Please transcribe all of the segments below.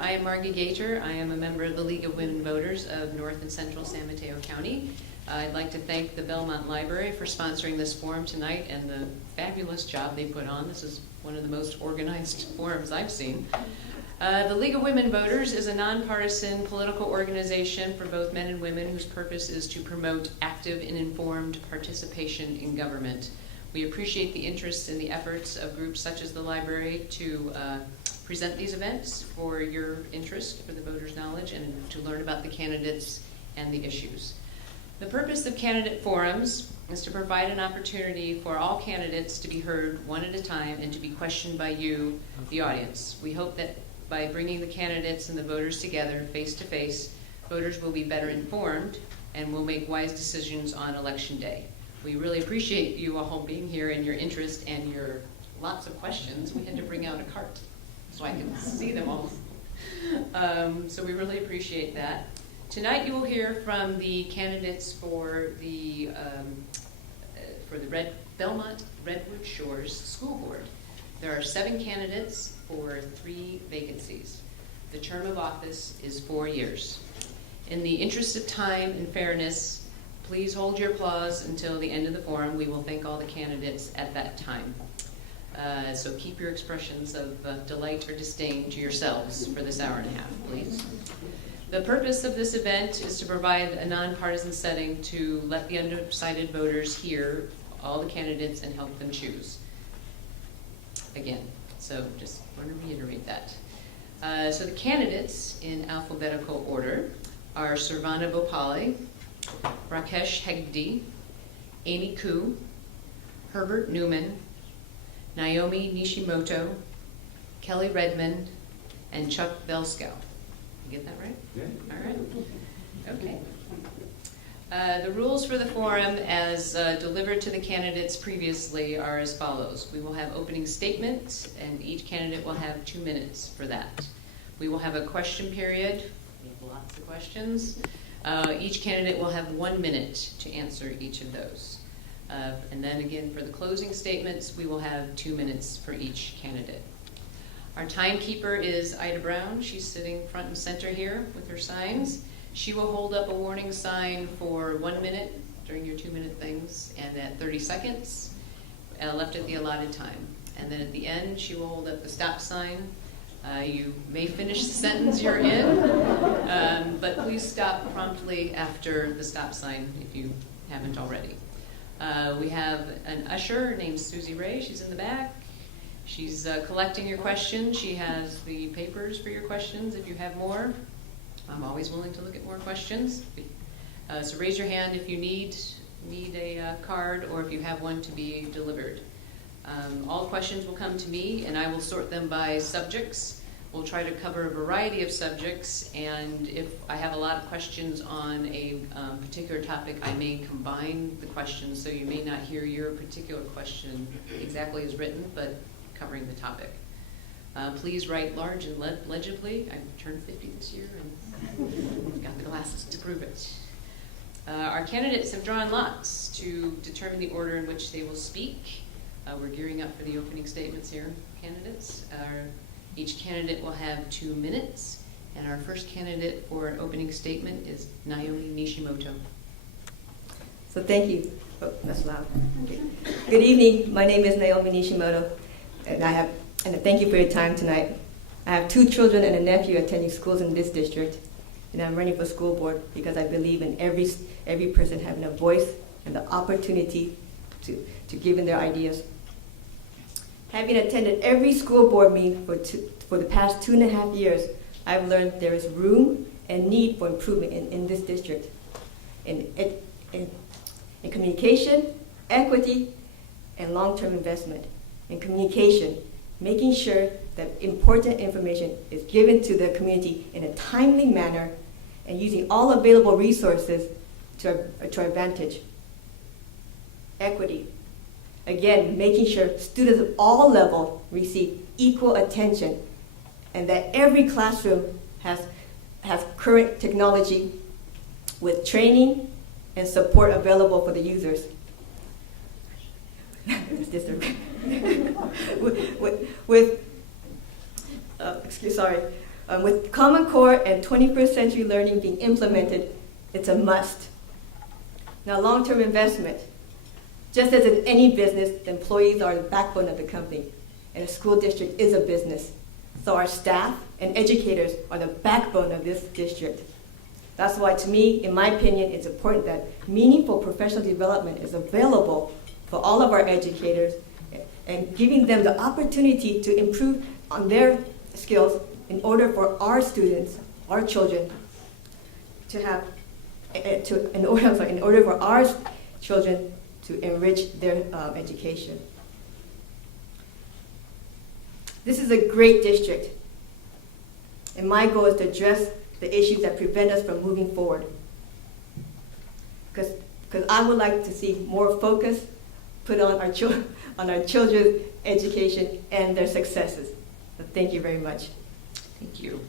I am Margie Gator. I am a member of the League of Women Voters of North and Central San Mateo County. I'd like to thank the Belmont Library for sponsoring this forum tonight and the fabulous job they put on. This is one of the most organized forums I've seen. The League of Women Voters is a nonpartisan political organization for both men and women whose purpose is to promote active and informed participation in government. We appreciate the interest and the efforts of groups such as the library to present these events for your interest, for the voters' knowledge, and to learn about the candidates and the issues. The purpose of candidate forums is to provide an opportunity for all candidates to be heard one at a time and to be questioned by you, the audience. We hope that by bringing the candidates and the voters together face to face, voters will be better informed and will make wise decisions on election day. We really appreciate you all being here and your interest and your lots of questions. We had to bring out a cart so I can see them all. So we really appreciate that. Tonight you will hear from the candidates for the Belmont Redwood Shores School Board. There are 7 candidates for 3 vacancies. The term of office is 4 years. In the interest of time and fairness, please hold your applause until the end of the forum. We will thank all the candidates at that time. So keep your expressions of delight or disdain to yourselves for this hour and a half, please. The purpose of this event is to provide a nonpartisan setting to let the undecided voters hear all the candidates and help them choose. Again, so just want to reiterate that. So the candidates in alphabetical order are Sarvana Bhopale, Rakesh Hegde, Amy Koo, Herbert Newman, Naomi Nishimoto, Kelly Redmond, and Chuck Belskow. You get that right? Yeah. All right. Okay. The rules for the forum as delivered to the candidates previously are as follows. We will have opening statements, and each candidate will have 2 minutes for that. We will have a question period. We have lots of questions. Each candidate will have 1 minute to answer each of those. And then again, for the closing statements, we will have 2 minutes for each candidate. Our timekeeper is Ida Brown. She's sitting front and center here with her signs. She will hold up a warning sign for 1 minute during your 2-minute things, and at 30 seconds left at the allotted time. And then at the end, she will hold up the stop sign. You may finish the sentence you're in, but please stop promptly after the stop sign if you haven't already. We have an usher named Susie Ray. She's in the back. She's collecting your questions. She has the papers for your questions if you have more. I'm always willing to look at more questions. So raise your hand if you need a card or if you have one to be delivered. All questions will come to me, and I will sort them by subjects. We'll try to cover a variety of subjects, and if I have a lot of questions on a particular topic, I may combine the questions, so you may not hear your particular question exactly as written, but covering the topic. Please write large and legibly. I turned 50 this year and got the glasses to prove it. Our candidates have drawn lots to determine the order in which they will speak. We're gearing up for the opening statements here, candidates. Each candidate will have 2 minutes, and our first candidate for an opening statement is Naomi Nishimoto. So thank you. Oh, that's loud. Okay. Good evening. My name is Naomi Nishimoto, and thank you for your time tonight. I have 2 children and a nephew attending schools in this district, and I'm running for school board because I believe in every person having a voice and the opportunity to give in their ideas. Having attended every school board meeting for the past 2.5 years, I've learned there is room and need for improvement in this district. In communication, equity, and long-term investment. In communication, making sure that important information is given to the community in a timely manner and using all available resources to our advantage. Equity. Again, making sure students of all levels receive equal attention and that every classroom has current technology with training and support available for the users. With Common Core and 21st century learning being implemented, it's a must. Now, long-term investment. Just as in any business, the employees are the backbone of the company, and a school district is a business. So our staff and educators are the backbone of this district. That's why, to me, in my opinion, it's important that meaningful professional development is available for all of our educators and giving them the opportunity to improve on their skills in order for our students, our children, to have, in order for our children to enrich their education. This is a great district, and my goal is to address the issues that prevent us from moving forward. Because I would like to see more focus put on our children's education and their successes. So thank you very much. Thank you.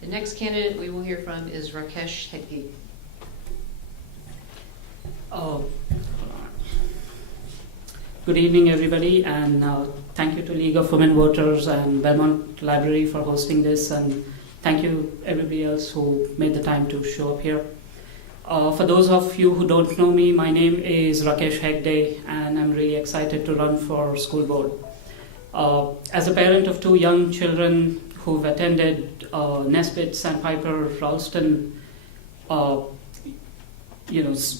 The next candidate we will hear from is Rakesh Hegde. Good evening, everybody, and thank you to League of Women Voters and Belmont Library for hosting this, and thank you everybody else who made the time to show up here. For those of you who don't know me, my name is Rakesh Hegde, and I'm really excited to run for school board. As a parent of two young children who've attended Nesbitt, Sandpiper, Ralston,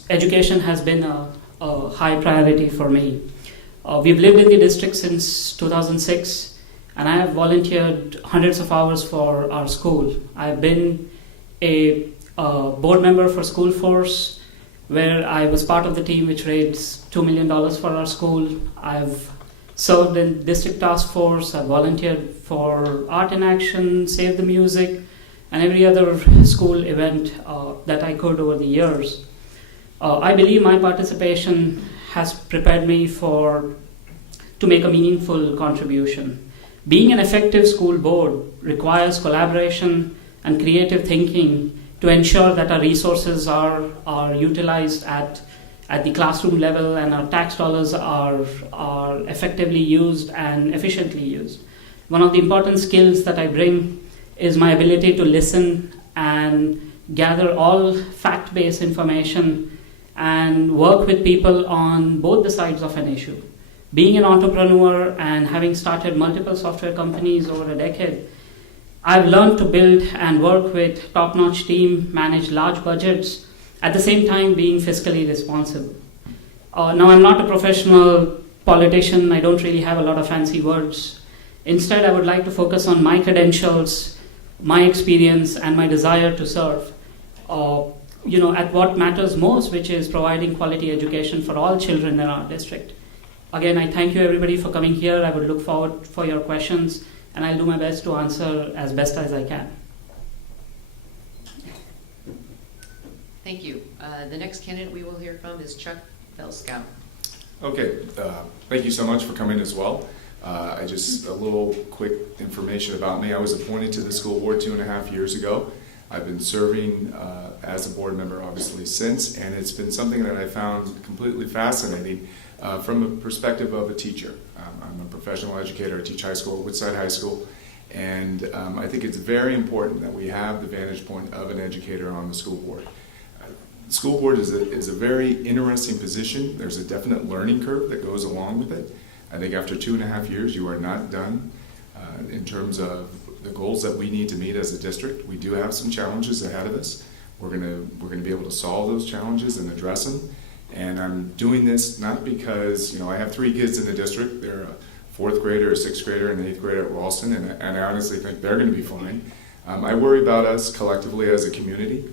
education has been a high priority for me. We've lived in the district since 2006, and I have volunteered hundreds of hours for our school. I've been a board member for School Force, where I was part of the team which raised $2 million for our school. I've served in district task force. I've volunteered for Art in Action, Save the Music, and every other school event that I could over the years. I believe my participation has prepared me to make a meaningful contribution. Being an effective school board requires collaboration and creative thinking to ensure that our resources are utilized at the classroom level and our tax dollars are effectively used and efficiently used. One of the important skills that I bring is my ability to listen and gather all fact-based information and work with people on both the sides of an issue. Being an entrepreneur and having started multiple software companies over a decade, I've learned to build and work with top-notch team, manage large budgets, at the same time being fiscally responsible. Now, I'm not a professional politician. I don't really have a lot of fancy words. Instead, I would like to focus on my credentials, my experience, and my desire to serve. At what matters most, which is providing quality education for all children in our district. Again, I thank you everybody for coming here. I would look forward for your questions, and I'll do my best to answer as best as I can. Thank you. The next candidate we will hear from is Chuck Belskow. Okay, thank you so much for coming as well. A little quick information about me. I was appointed to the school board 2.5 years ago. I've been serving as a board member obviously since, and it's been something that I found completely fascinating from a perspective of a teacher. I'm a professional educator. I teach high school at Woodside High School, and I think it's very important that we have the vantage point of an educator on the school board. The school board is a very interesting position. There's a definite learning curve that goes along with it. I think after 2.5 years, you are not done in terms of the goals that we need to meet as a district. We do have some challenges ahead of us. We're gonna be able to solve those challenges and address them. And I'm doing this not because I have 3 kids in the district. They're a 4th grader, a 6th grader, and an 8th grader at Ralston, and I honestly think they're going to be fine. I worry about us collectively as a community,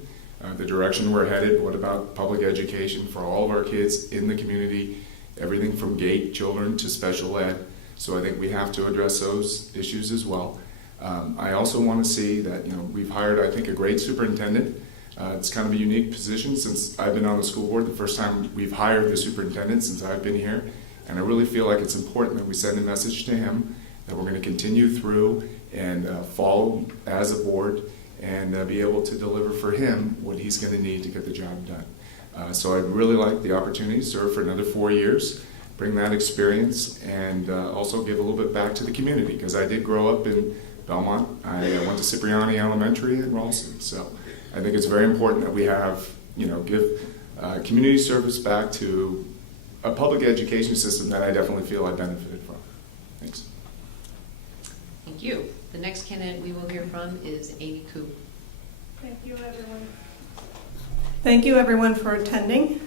the direction we're headed. What about public education for all of our kids in the community? Everything from GATE children to special ed. So I think we have to address those issues as well. I also want to see that we've hired, I think, a great superintendent. It's kind of a unique position since I've been on the school board. The first time we've hired the superintendent since I've been here, and I really feel like it's important that we send a message to him that we're going to continue through and follow as a board and be able to deliver for him what he's going to need to get the job done. So I'd really like the opportunity to serve for another 4 years, bring that experience, and also give a little bit back to the community, because I did grow up in Belmont. I went to Cipriani Elementary in Ralston. So I think it's very important that we have, give community service back to a public education system that I definitely feel I benefited from. Thanks. Thank you. The next candidate we will hear from is Amy Koo. Thank you, everyone. Thank you, everyone, for attending.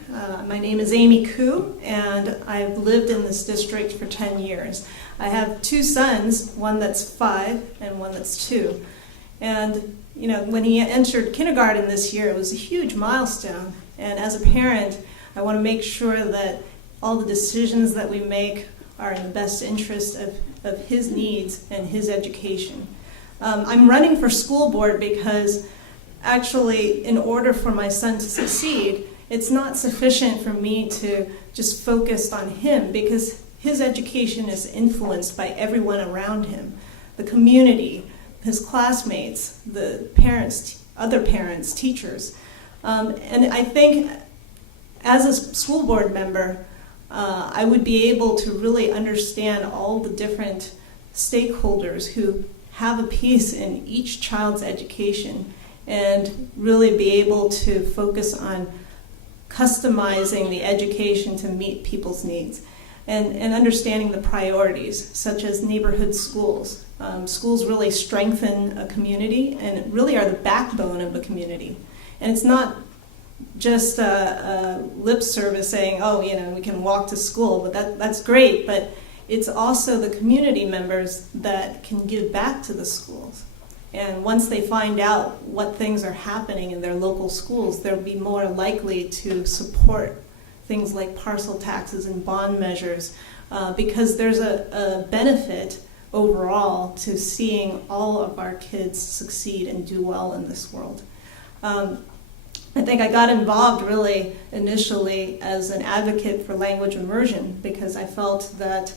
My name is Amy Koo, and I've lived in this district for 10 years. I have two sons, one that's 5 and one that's 2. And, when he entered kindergarten this year, it was a huge milestone. And as a parent, I want to make sure that all the decisions that we make are in the best interest of his needs and his education. I'm running for school board because actually, in order for my son to succeed, it's not sufficient for me to just focus on him because his education is influenced by everyone around him, the community, his classmates, the parents, other parents, teachers. And I think as a school board member, I would be able to really understand all the different stakeholders who have a piece in each child's education and really be able to focus on customizing the education to meet people's needs and understanding the priorities, such as neighborhood schools. Schools really strengthen a community and really are the backbone of a community. And it's not just a lip service saying, we can walk to school, but that's great, but it's also the community members that can give back to the schools. And once they find out what things are happening in their local schools, they'll be more likely to support things like parcel taxes and bond measures because there's a benefit overall to seeing all of our kids succeed and do well in this world. I think I got involved really initially as an advocate for language immersion because I felt that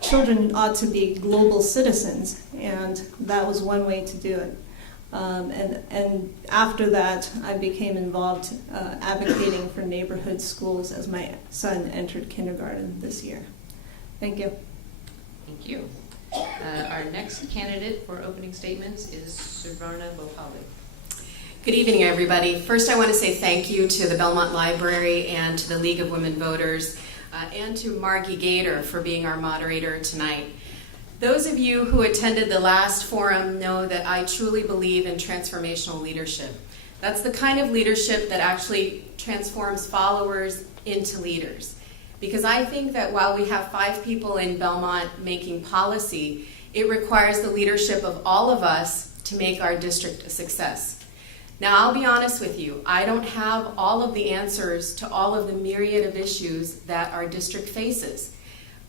children ought to be global citizens, and that was one way to do it. And after that, I became involved advocating for neighborhood schools as my son entered kindergarten this year. Thank you. Thank you. Our next candidate for opening statements is Suvarna Bhopali. Good evening, everybody. First, I want to say thank you to the Belmont Library and to the League of Women Voters and to Margie Gator for being our moderator tonight. Those of you who attended the last forum know that I truly believe in transformational leadership. That's the kind of leadership that actually transforms followers into leaders. Because I think that while we have 5 people in Belmont making policy, it requires the leadership of all of us to make our district a success. Now, I'll be honest with you, I don't have all of the answers to all of the myriad of issues that our district faces.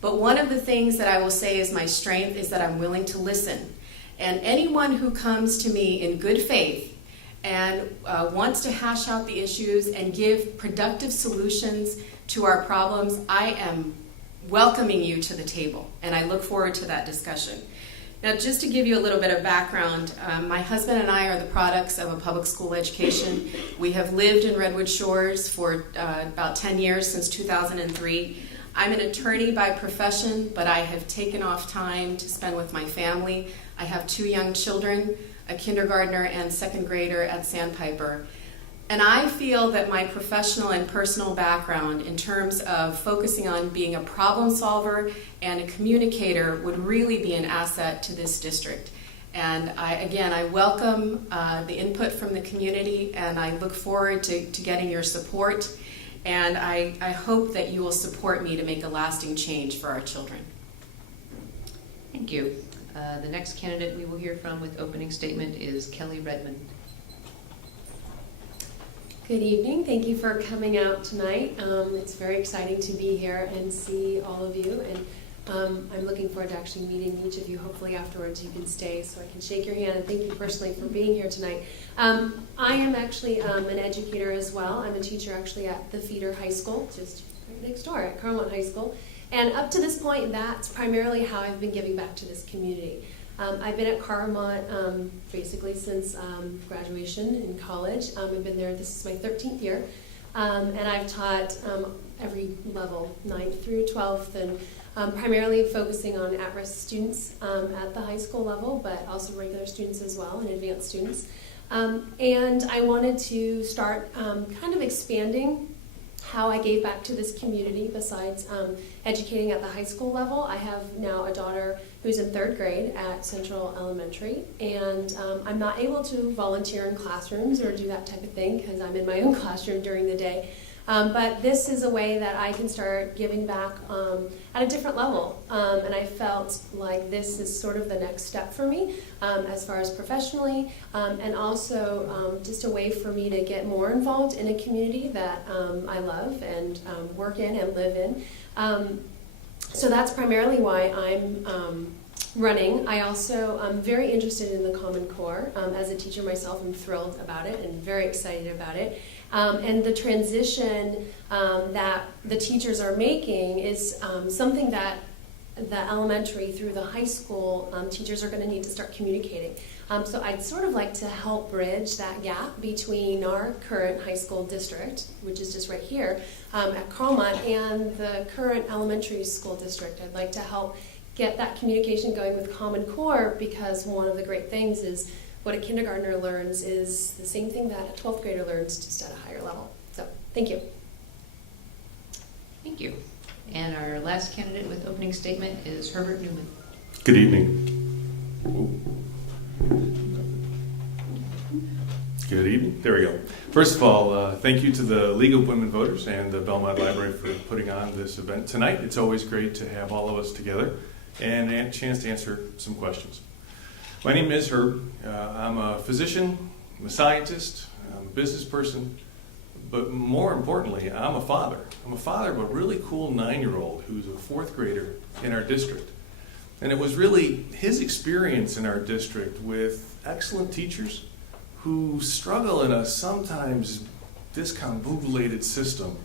But one of the things that I will say is my strength is that I'm willing to listen. And anyone who comes to me in good faith and wants to hash out the issues and give productive solutions to our problems, I am welcoming you to the table. And I look forward to that discussion. Now, just to give you a little bit of background, my husband and I are the products of a public school education. We have lived in Redwood Shores for about 10 years, since 2003. I'm an attorney by profession, but I have taken off time to spend with my family. I have 2 young children, a kindergartner and 2nd grader at Sandpiper. And I feel that my professional and personal background in terms of focusing on being a problem solver and a communicator would really be an asset to this district. And I welcome the input from the community, and I look forward to getting your support. And I hope that you will support me to make a lasting change for our children. Thank you. The next candidate we will hear from with opening statement is Kelly Redmond. Good evening. Thank you for coming out tonight. It's very exciting to be here and see all of you. And I'm looking forward to actually meeting each of you. Hopefully afterwards you can stay so I can shake your hand. And thank you personally for being here tonight. I am actually an educator as well. I'm a teacher actually at the Feeder High School, just right next door at Carmont High School. And up to this point, that's primarily how I've been giving back to this community. I've been at Carmont basically since graduation in college. I've been there, this is my 13th year, and I've taught every level, 9th through 12th, and primarily focusing on at-risk students at the high school level, but also regular students as well and advanced students. And I wanted to start kind of expanding how I gave back to this community besides educating at the high school level. I have now a daughter who's in 3rd grade at Central Elementary, and I'm not able to volunteer in classrooms or do that type of thing because I'm in my own classroom during the day. But this is a way that I can start giving back at a different level. And I felt like this is sort of the next step for me as far as professionally, and also just a way for me to get more involved in a community that I love and work in and live in. So that's primarily why I'm running. I also am very interested in the Common Core. As a teacher myself, I'm thrilled about it and very excited about it. And the transition that the teachers are making is something that the elementary through the high school teachers are going to need to start communicating. So I'd sort of like to help bridge that gap between our current high school district, which is just right here at Belmont, and the current elementary school district. I'd like to help get that communication going with Common Core, because one of the great things is what a kindergartner learns is the same thing that a 12th grader learns, just at a higher level. So, thank you. Thank you. And our last candidate with opening statement is Herbert Newman. Good evening. Good evening. There we go. First of all, thank you to the League of Women Voters and the Belmont Library for putting on this event tonight. It's always great to have all of us together and a chance to answer some questions. My name is Herb. I'm a physician, I'm a scientist, I'm a business person, but more importantly, I'm a father. I'm a father of a really cool 9-year-old who's a 4th grader in our district. And it was really his experience in our district with excellent teachers who struggle in a sometimes discombobulated system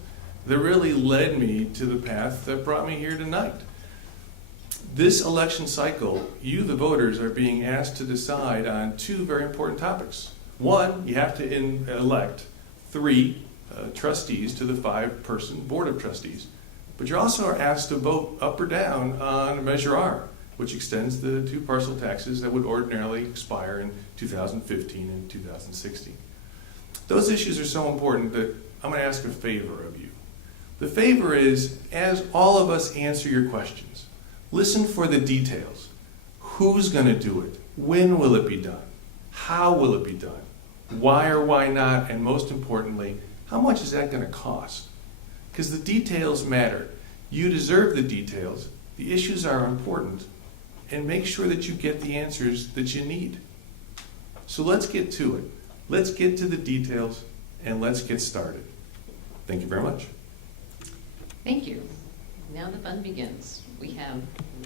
that really led me to the path that brought me here tonight. This election cycle, you, the voters, are being asked to decide on 2 very important topics. One, you have to elect 3 trustees to the 5-person Board of Trustees. But you also are asked to vote up or down on Measure R, which extends the 2 parcel taxes that would ordinarily expire in 2015 and 2016. Those issues are so important that I'm going to ask a favor of you. The favor is, as all of us answer your questions, listen for the details. Who's going to do it? When will it be done? How will it be done? Why or why not? And most importantly, how much is that going to cost? Because the details matter. You deserve the details. The issues are important. And make sure that you get the answers that you need. So let's get to it. Let's get to the details and let's get started. Thank you very much. Thank you. Now the fun begins. We have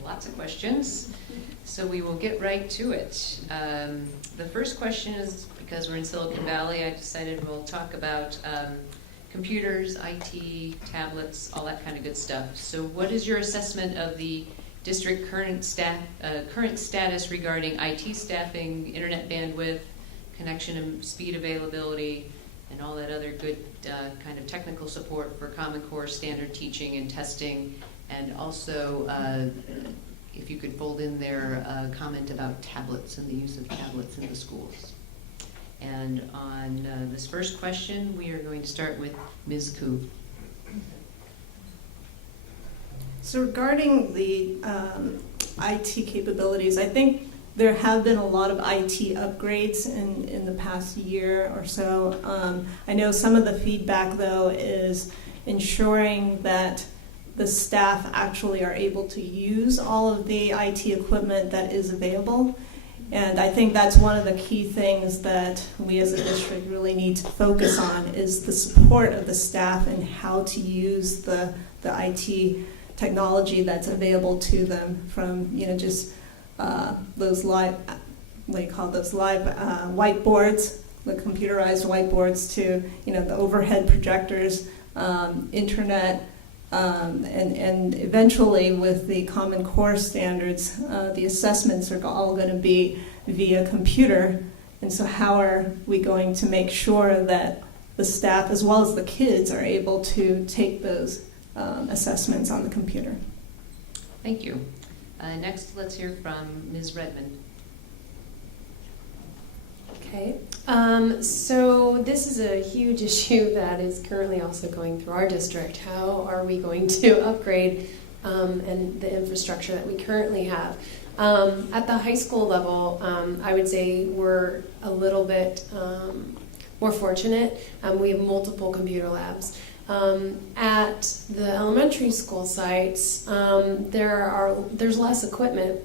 lots of questions, so we will get right to it. The first question is, because we're in Silicon Valley, I decided we'll talk about computers, IT, tablets, all that kind of good stuff. So what is your assessment of the district current status regarding IT staffing, internet bandwidth, connection and speed availability, and all that other good kind of technical support for Common Core standard teaching and testing? And also, if you could fold in there a comment about tablets and the use of tablets in the schools. And on this first question, we are going to start with Ms. Koo. So regarding the IT capabilities, I think there have been a lot of IT upgrades in the past year or so. I know some of the feedback, though, is ensuring that the staff actually are able to use all of the IT equipment that is available. And I think that's one of the key things that we as a district really need to focus on, is the support of the staff and how to use the IT technology that's available to them, from just those live, whiteboards, the computerized whiteboards, to the overhead projectors, internet, and eventually with the Common Core standards, the assessments are all going to be via computer. And so how are we going to make sure that the staff as well as the kids are able to take those assessments on the computer? Thank you. Next, let's hear from Ms. Redmond. Okay, so this is a huge issue that is currently also going through our district. How are we going to upgrade and the infrastructure that we currently have? At the high school level, I would say we're a little bit more fortunate. We have multiple computer labs. At the elementary school sites, there's less equipment,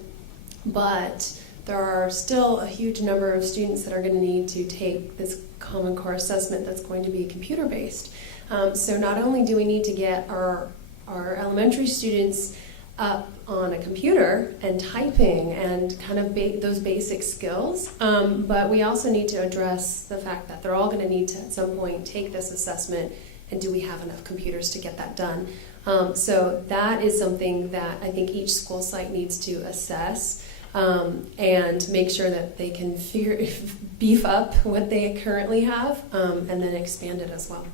but there are still a huge number of students that are going to need to take this Common Core assessment that's going to be computer-based. So not only do we need to get our elementary students up on a computer and typing and kind of those basic skills, but we also need to address the fact that they're all going to need to at some point take this assessment, and do we have enough computers to get that done? So that is something that I think each school site needs to assess and make sure that they can beef up what they currently have and then expand it as well.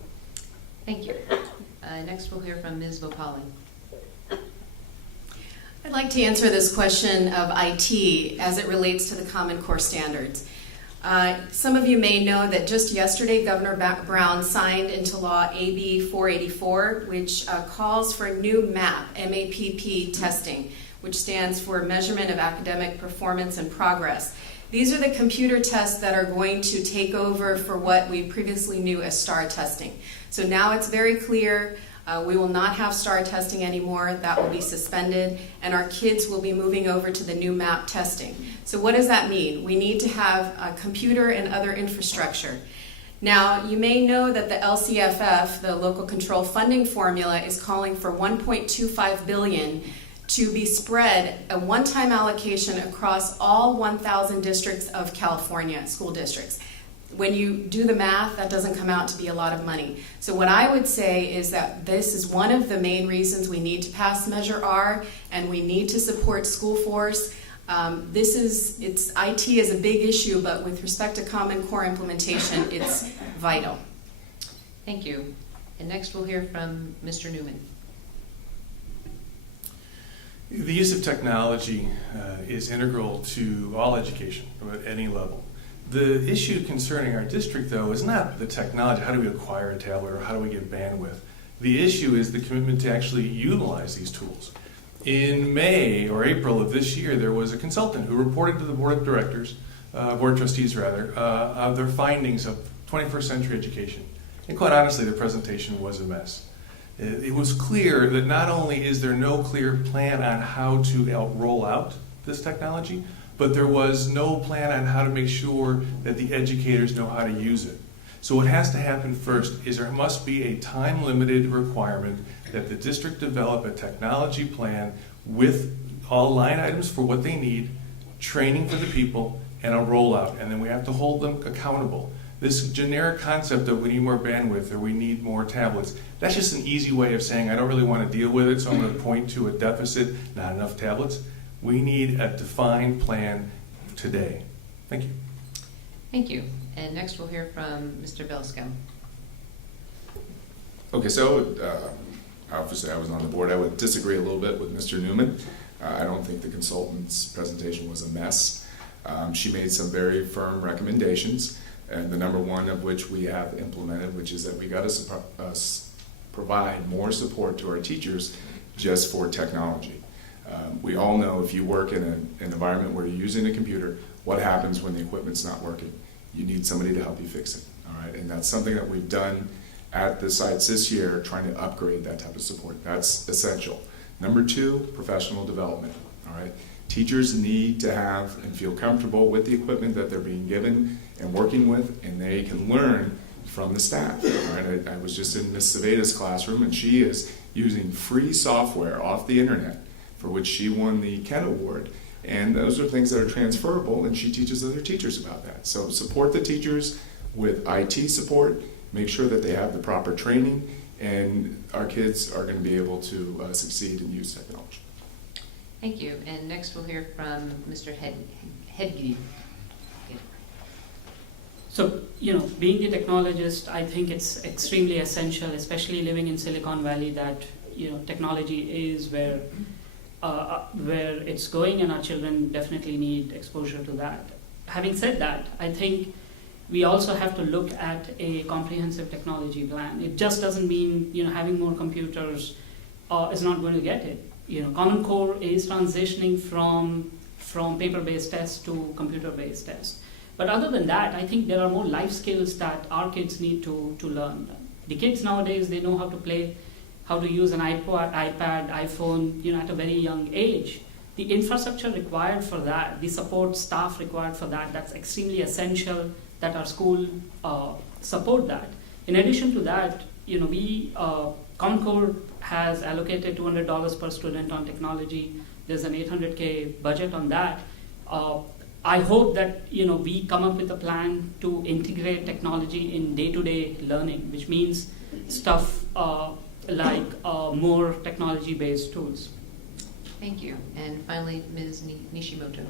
Thank you. Next, we'll hear from Ms. Vopali. I'd like to answer this question of IT as it relates to the Common Core standards. Some of you may know that just yesterday Governor Brown signed into law AB 484, which calls for new MAPP testing, which stands for Measurement of Academic Performance and Progress. These are the computer tests that are going to take over for what we previously knew as STAR testing. So now it's very clear. We will not have STAR testing anymore. That will be suspended, and our kids will be moving over to the new MAP testing. So what does that mean? We need to have a computer and other infrastructure. Now, you may know that the LCFF, the Local Control Funding Formula, is calling for $1.25 billion to be spread, a one-time allocation across all 1,000 districts of California, school districts. When you do the math, that doesn't come out to be a lot of money. So what I would say is that this is one of the main reasons we need to pass Measure R, and we need to support School Force. IT is a big issue, but with respect to Common Core implementation, it's vital. Thank you. And next, we'll hear from Mr. Newman. The use of technology is integral to all education at any level. The issue concerning our district, though, is not the technology, how do we acquire a tablet or how do we get bandwidth. The issue is the commitment to actually utilize these tools. In May or April of this year, there was a consultant who reported to the Board of Trustees, of their findings of 21st century education. And quite honestly, the presentation was a mess. It was clear that not only is there no clear plan on how to roll out this technology, but there was no plan on how to make sure that the educators know how to use it. So what has to happen first is there must be a time-limited requirement that the district develop a technology plan with all line items for what they need, training for the people, and a rollout. And then we have to hold them accountable. This generic concept of we need more bandwidth or we need more tablets, that's just an easy way of saying I don't really want to deal with it, so I'm going to point to a deficit, not enough tablets. We need a defined plan today. Thank you. Thank you. And next we'll hear from Mr. Belskam. Okay, so obviously I was on the board. I would disagree a little bit with Mr. Newman. I don't think the consultant's presentation was a mess. She made some very firm recommendations, and the number one of which we have implemented, which is that we got to provide more support to our teachers just for technology. We all know if you work in an environment where you're using a computer, what happens when the equipment's not working? You need somebody to help you fix it, all right? And that's something that we've done at the sites this year, trying to upgrade that type of support. That's essential. Number two, professional development, all right? Teachers need to have and feel comfortable with the equipment that they're being given and working with, and they can learn from the staff. Right? I was just in Ms. Saveda's classroom, and she is using free software off the internet, for which she won the Ken Award. And those are things that are transferable, and she teaches other teachers about that. So support the teachers with IT support, make sure that they have the proper training, and our kids are going to be able to succeed and use technology. Thank you. And next we'll hear from Mr. Hedge. So, being the technologist, I think it's extremely essential, especially living in Silicon Valley, that, technology is where where it's going, and our children definitely need exposure to that. Having said that, I think we also have to look at a comprehensive technology plan. It just doesn't mean having more computers is not going to get it. Common Core is transitioning from paper-based tests to computer-based tests. But other than that, I think there are more life skills that our kids need to learn. The kids nowadays, they know how to play, how to use an iPad, iPhone, at a very young age. The infrastructure required for that, the support staff required for that, that's extremely essential that our school support that. In addition to that, Common Core has allocated $200 per student on technology. There's an $800K budget on that. I hope that we come up with a plan to integrate technology in day-to-day learning, which means stuff like more technology-based tools. Thank you. And finally, Ms. Nishimoto.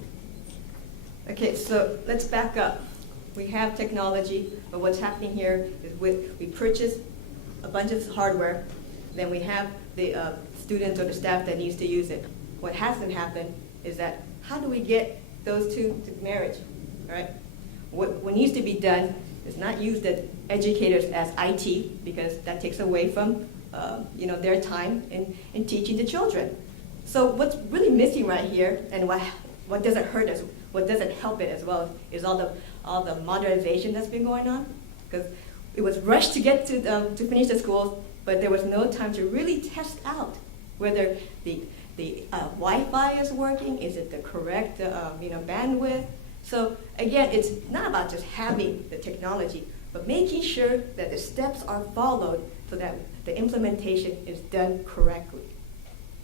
Okay, so let's back up. We have technology, but what's happening here is we purchase a bunch of hardware, then we have the students or the staff that needs to use it. What hasn't happened is that how do we get those two to marriage, right? What needs to be done is not use the educators as IT, because that takes away from their time in teaching the children. So what's really missing right here, and what doesn't hurt us, what doesn't help it as well, is all the modernization that's been going on. Because it was rushed to get to finish the schools, but there was no time to really test out whether the Wi-Fi is working, is it the correct bandwidth. So again, it's not about just having the technology, but making sure that the steps are followed so that the implementation is done correctly.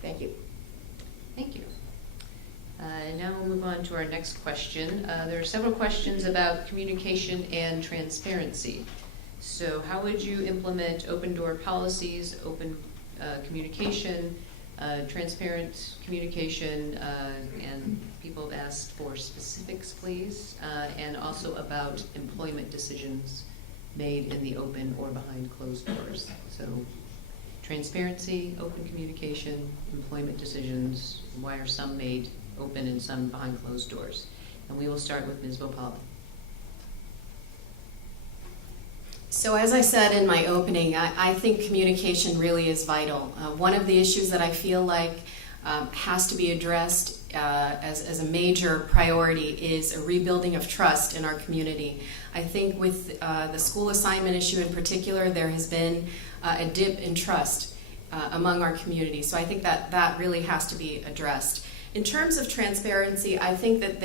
Thank you. Thank you. Now we'll move on to our next question. There are several questions about communication and transparency. So how would you implement open door policies, open communication, transparent communication, and people have asked for specifics, please, and also about employment decisions made in the open or behind closed doors. So transparency, open communication, employment decisions, why are some made open and some behind closed doors? And we will start with Ms. Vopala. So as I said in my opening, I think communication really is vital. One of the issues that I feel like has to be addressed as a major priority is a rebuilding of trust in our community. I think with the school assignment issue in particular, there has been a dip in trust among our community. So I think that really has to be addressed. In terms of transparency, I think that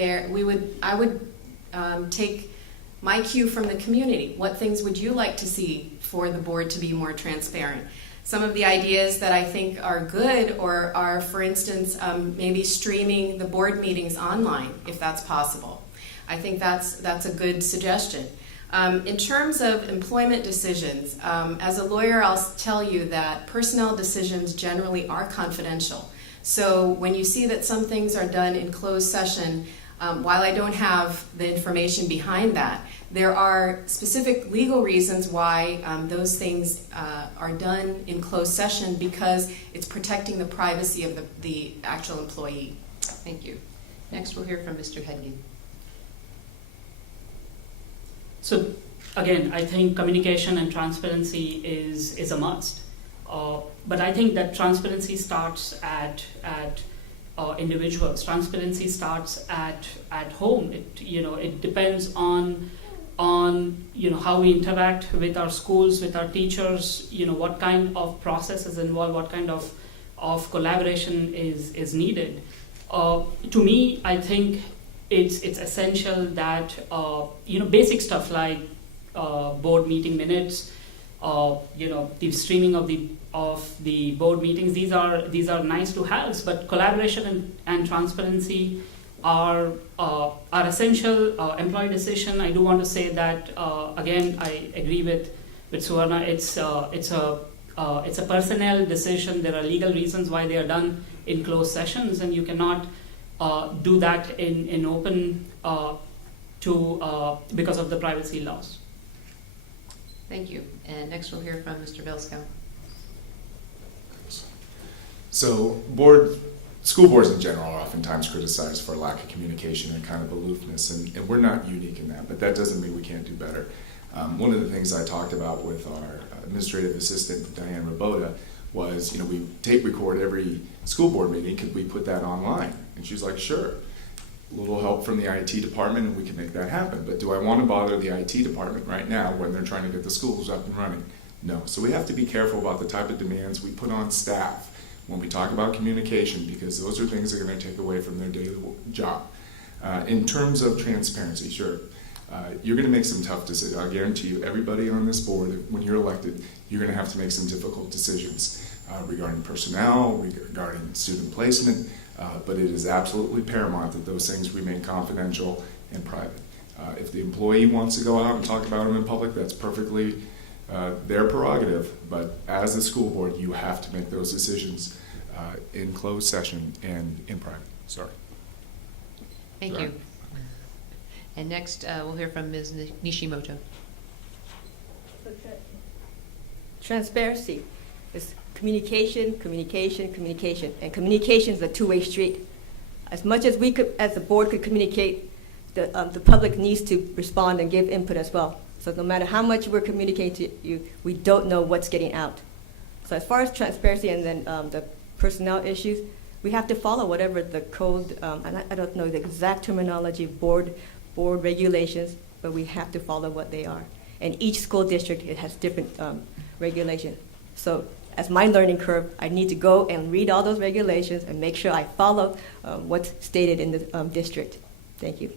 I would take my cue from the community. What things would you like to see for the board to be more transparent? Some of the ideas that I think are good are, for instance, maybe streaming the board meetings online, if that's possible. I think that's a good suggestion. In terms of employment decisions, as a lawyer, I'll tell you that personnel decisions generally are confidential. So when you see that some things are done in closed session, while I don't have the information behind that, there are specific legal reasons why those things are done in closed session, because it's protecting the privacy of the actual employee. Thank you. Next we'll hear from Mr. Hedge. So again, I think communication and transparency is a must. But I think that transparency starts at individuals. Transparency starts at home. It depends on how we interact with our schools, with our teachers. What kind of process is involved, what kind of collaboration is needed. To me, I think it's essential that basic stuff like board meeting minutes, the streaming of the board meetings. These are nice to have, but collaboration and transparency are essential. Employee decision. I do want to say that again. I agree with Suvarna. It's a personnel decision. There are legal reasons why they are done in closed sessions, and you cannot do that in open because of the privacy laws. Thank you. And next we'll hear from Mr. Belskow. So board school boards in general are oftentimes criticized for lack of communication and kind of aloofness, and we're not unique in that, but that doesn't mean we can't do better. One of the things I talked about with our administrative assistant, Diane Rabota, was, we tape record every school board meeting. Could we put that online? And she's like, sure. A little help from the IT department and we can make that happen. But do I want to bother the IT department right now when they're trying to get the schools up and running? No. So we have to be careful about the type of demands we put on staff when we talk about communication, because those are things that are going to take away from their daily job. In terms of transparency, sure. You're going to make some tough decisions. I guarantee you, everybody on this board, when you're elected, you're going to have to make some difficult decisions regarding personnel, regarding student placement, but it is absolutely paramount that those things remain confidential and private. If the employee wants to go out and talk about them in public, that's perfectly their prerogative, but as a school board, you have to make those decisions in closed session and in private. Sorry. Thank you. And next, we'll hear from Ms. Nishimoto. Transparency is communication, communication, communication, and communication is a two-way street. As much as we could, as the board could communicate, the public needs to respond and give input as well. So no matter how much we're communicating to you, we don't know what's getting out. So as far as transparency and then the personnel issues, we have to follow whatever the code, and I don't know the exact terminology, board regulations, but we have to follow what they are. And each school district, it has different regulations. So as my learning curve, I need to go and read all those regulations and make sure I follow what's stated in the district. Thank you.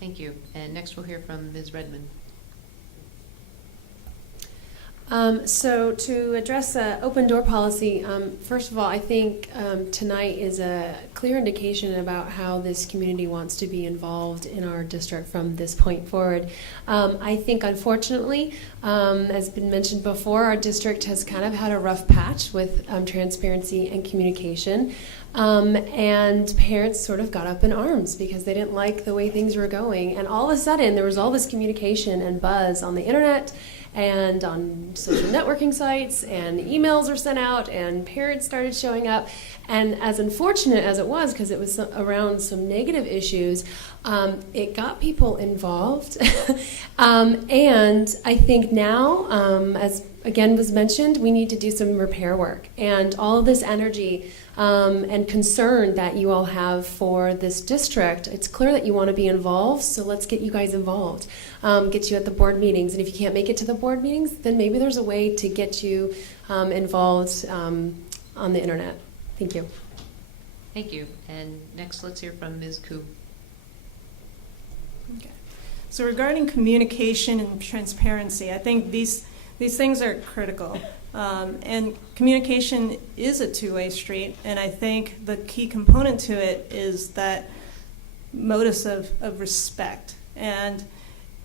Thank you. And next we'll hear from Ms. Redmond. So to address open door policy, first of all, I think tonight is a clear indication about how this community wants to be involved in our district from this point forward. I think, unfortunately, as been mentioned before, our district has kind of had a rough patch with transparency and communication. And parents sort of got up in arms because they didn't like the way things were going. And all of a sudden, there was all this communication and buzz on the internet and on social networking sites, and emails were sent out, and parents started showing up. And as unfortunate as it was, because it was around some negative issues, it got people involved. And I think now, as again was mentioned, we need to do some repair work. And all of this energy and concern that you all have for this district, it's clear that you want to be involved, so let's get you guys involved. Get you at the board meetings. And if you can't make it to the board meetings, then maybe there's a way to get you involved on the internet. Thank you. Thank you. And next, let's hear from Ms. Koo. Okay. So regarding communication and transparency, I think these things are critical. And communication is a two-way street, and I think the key component to it is that modus of respect, and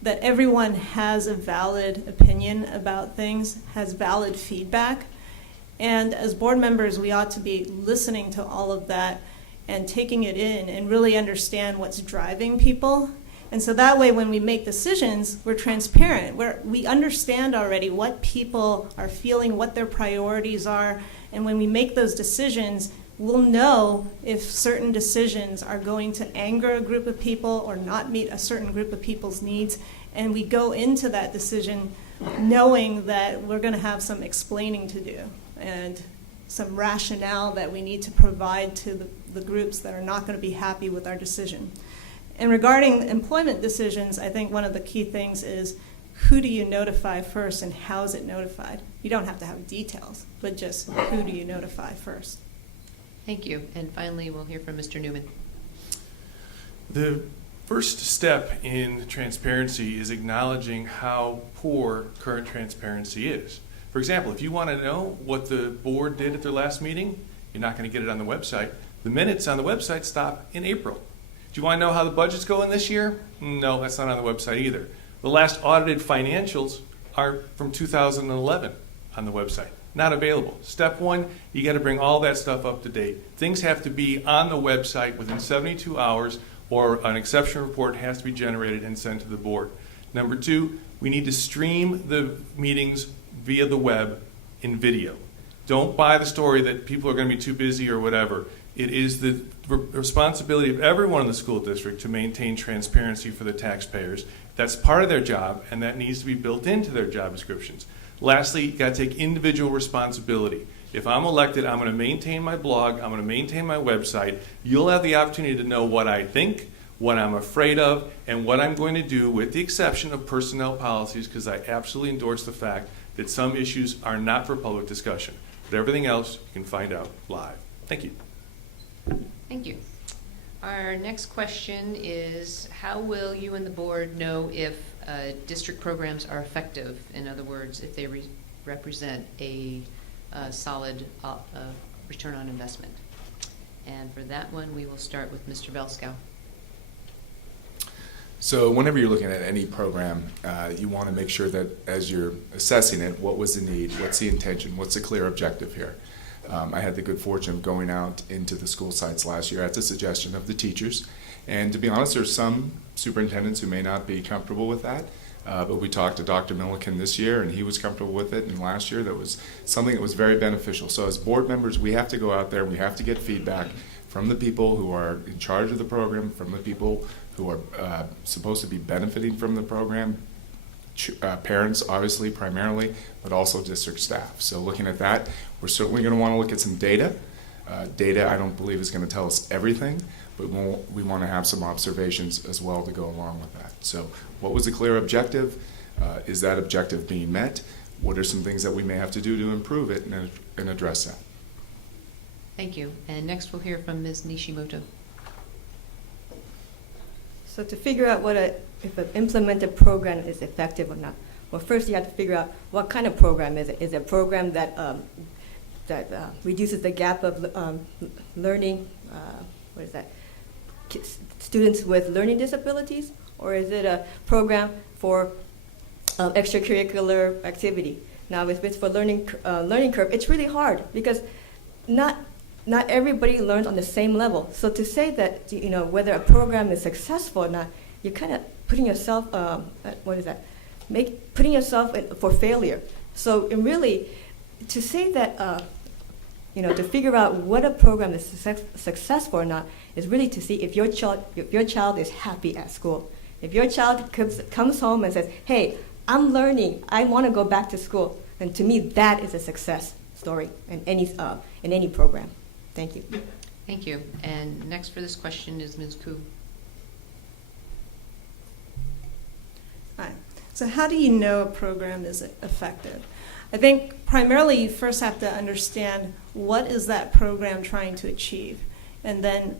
that everyone has a valid opinion about things, has valid feedback. And as board members, we ought to be listening to all of that and taking it in and really understand what's driving people. And so that way, when we make decisions, we're transparent. We understand already what people are feeling, what their priorities are. And when we make those decisions, we'll know if certain decisions are going to anger a group of people or not meet a certain group of people's needs. And we go into that decision knowing that we're going to have some explaining to do and some rationale that we need to provide to the groups that are not going to be happy with our decision. And regarding employment decisions, I think one of the key things is who do you notify first and how is it notified? You don't have to have details, but just who do you notify first? Thank you. And finally, we'll hear from Mr. Newman. The first step in transparency is acknowledging how poor current transparency is. For example, if you want to know what the board did at their last meeting, you're not going to get it on the website. The minutes on the website stop in April. Do you want to know how the budget's going this year? No, that's not on the website either. The last audited financials are from 2011 on the website. Not available. Step one, you got to bring all that stuff up to date. Things have to be on the website within 72 hours, or an exception report has to be generated and sent to the board. Number two, we need to stream the meetings via the web in video. Don't buy the story that people are going to be too busy or whatever. It is the responsibility of everyone in the school district to maintain transparency for the taxpayers. That's part of their job, and that needs to be built into their job descriptions. Lastly, you got to take individual responsibility. If I'm elected, I'm going to maintain my blog, I'm going to maintain my website. You'll have the opportunity to know what I think, what I'm afraid of, and what I'm going to do, with the exception of personnel policies, because I absolutely endorse the fact that some issues are not for public discussion. But everything else you can find out live. Thank you. Thank you. Our next question is, how will you and the board know if district programs are effective? In other words, if they represent a solid return on investment? And for that one, we will start with Mr. Velskow. So whenever you're looking at any program, you want to make sure that as you're assessing it, what was the need, what's the intention, what's the clear objective here? I had the good fortune of going out into the school sites last year at the suggestion of the teachers. And to be honest, there's some superintendents who may not be comfortable with that. But we talked to Dr. Milliken this year, and he was comfortable with it. And last year, that was something that was very beneficial. So as board members, we have to go out there, we have to get feedback from the people who are in charge of the program, from the people who are supposed to be benefiting from the program, parents, obviously, primarily, but also district staff. So looking at that, we're certainly going to want to look at some data. Data, I don't believe, is going to tell us everything, but we want to have some observations as well to go along with that. So what was the clear objective? Is that objective being met? What are some things that we may have to do to improve it and address that? Thank you. And next we'll hear from Ms. Nishimoto. So to figure out if an implemented program is effective or not, well, first you have to figure out what kind of program is it. Is it a program that reduces the gap of learning, students with learning disabilities? Or is it a program for extracurricular activity? Now, if it's for learning curve, it's really hard because not everybody learns on the same level. So to say that whether a program is successful or not, you're kind of putting yourself putting yourself for failure. So really, to say that to figure out what a program is successful or not is really to see if your child is happy at school. If your child comes home and says, "Hey, I'm learning. I want to go back to school," then to me that is a success story in any program. Thank you. Thank you. And next for this question is Ms. Koo. Hi. So how do you know a program is effective? I think primarily you first have to understand what is that program trying to achieve. And then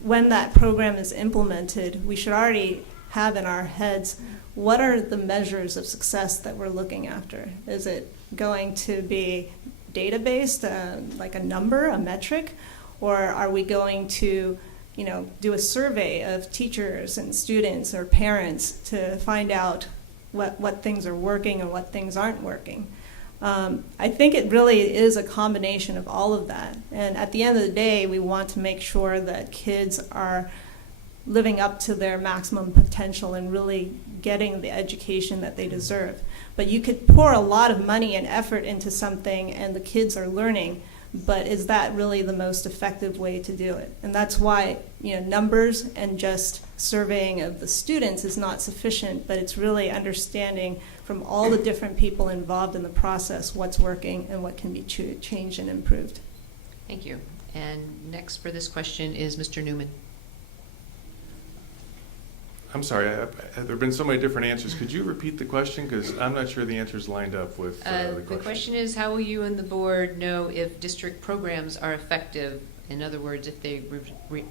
when that program is implemented, we should already have in our heads what are the measures of success that we're looking after. Is it going to be data-based, like a number, a metric, or are we going to do a survey of teachers and students or parents to find out what things are working and what things aren't working? I think it really is a combination of all of that. And at the end of the day, we want to make sure that kids are living up to their maximum potential and really getting the education that they deserve. But you could pour a lot of money and effort into something and the kids are learning, but is that really the most effective way to do it? And that's why numbers and just surveying of the students is not sufficient, but it's really understanding from all the different people involved in the process what's working and what can be changed and improved. Thank you. And next for this question is Mr. Newman. I'm sorry, there have been so many different answers. Could you repeat the question? Because I'm not sure the answers lined up with the question. The question is, how will you and the board know if district programs are effective? In other words, if they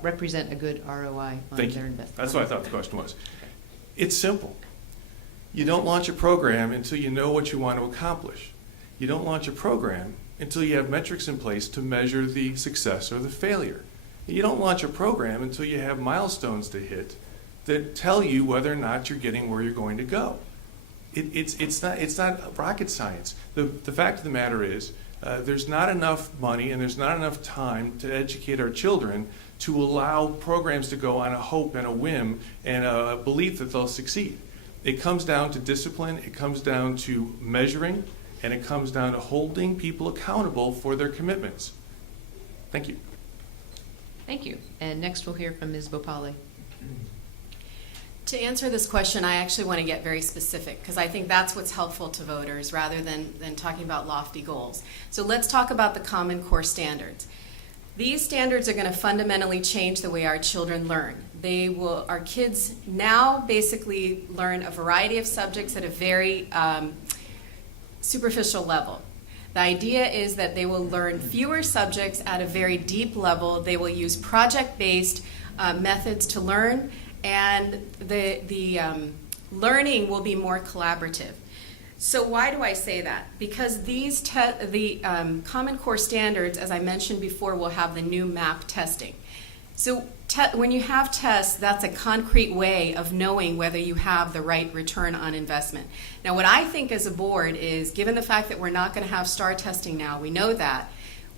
represent a good ROI on their investment. That's what I thought the question was. It's simple. You don't launch a program until you know what you want to accomplish. You don't launch a program until you have metrics in place to measure the success or the failure. You don't launch a program until you have milestones to hit that tell you whether or not you're getting where you're going to go. It's not rocket science. The fact of the matter is there's not enough money and there's not enough time to educate our children to allow programs to go on a hope and a whim and a belief that they'll succeed. It comes down to discipline, it comes down to measuring, and it comes down to holding people accountable for their commitments. Thank you. Thank you. And next we'll hear from Ms. Bhopali. To answer this question, I actually want to get very specific because I think that's what's helpful to voters rather than talking about lofty goals. So let's talk about the Common Core standards. These standards are going to fundamentally change the way our children learn. Our kids now basically learn a variety of subjects at a very superficial level. The idea is that they will learn fewer subjects at a very deep level. They will use project-based methods to learn, and the learning will be more collaborative. So why do I say that? Because the Common Core standards, as I mentioned before, will have the new MAP testing. So when you have tests, that's a concrete way of knowing whether you have the right return on investment. Now, what I think as a board is, given the fact that we're not going to have STAR testing now, we know that,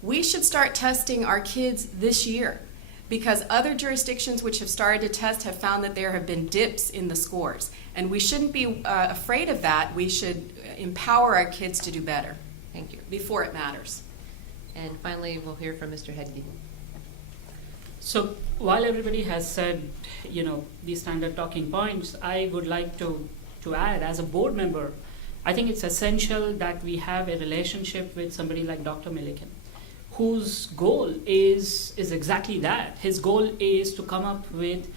we should start testing our kids this year. Because other jurisdictions which have started to test have found that there have been dips in the scores. And we shouldn't be afraid of that. We should empower our kids to do better. Thank you. Before it matters. And finally, we'll hear from Mr. Hedge. So while everybody has said, these standard talking points, I would like to add, as a board member, I think it's essential that we have a relationship with somebody like Dr. Milliken, whose goal is exactly that. His goal is to come up with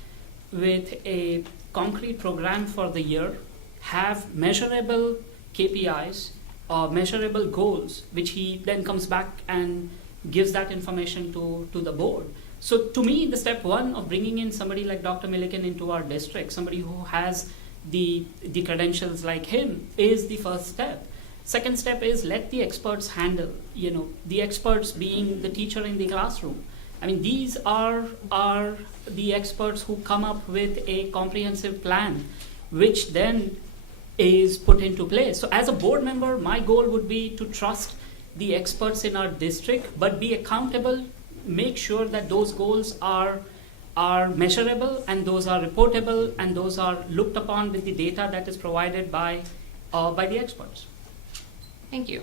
a concrete program for the year, have measurable KPIs or measurable goals, which he then comes back and gives that information to the board. So to me, the step one of bringing in somebody like Dr. Milliken into our district, somebody who has the credentials like him, is the first step. Second step is let the experts handle, the experts being the teacher in the classroom. I mean, these are the experts who come up with a comprehensive plan, which then is put into place. So as a board member, my goal would be to trust the experts in our district, but be accountable, make sure that those goals are measurable and those are reportable and those are looked upon with the data that is provided by the experts. Thank you.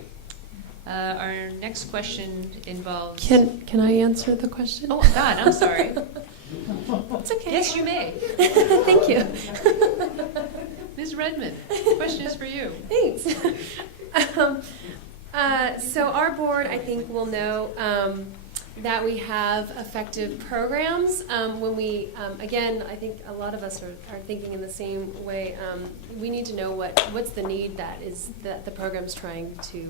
Our next question involves... Can I answer the question? Oh, God, I'm sorry. It's okay. Yes, you may. Thank you. Ms. Redmond, the question is for you. Thanks. So our board, I think, will know that we have effective programs. When we, again, I think a lot of us are thinking in the same way. We need to know what's the need that the program's trying to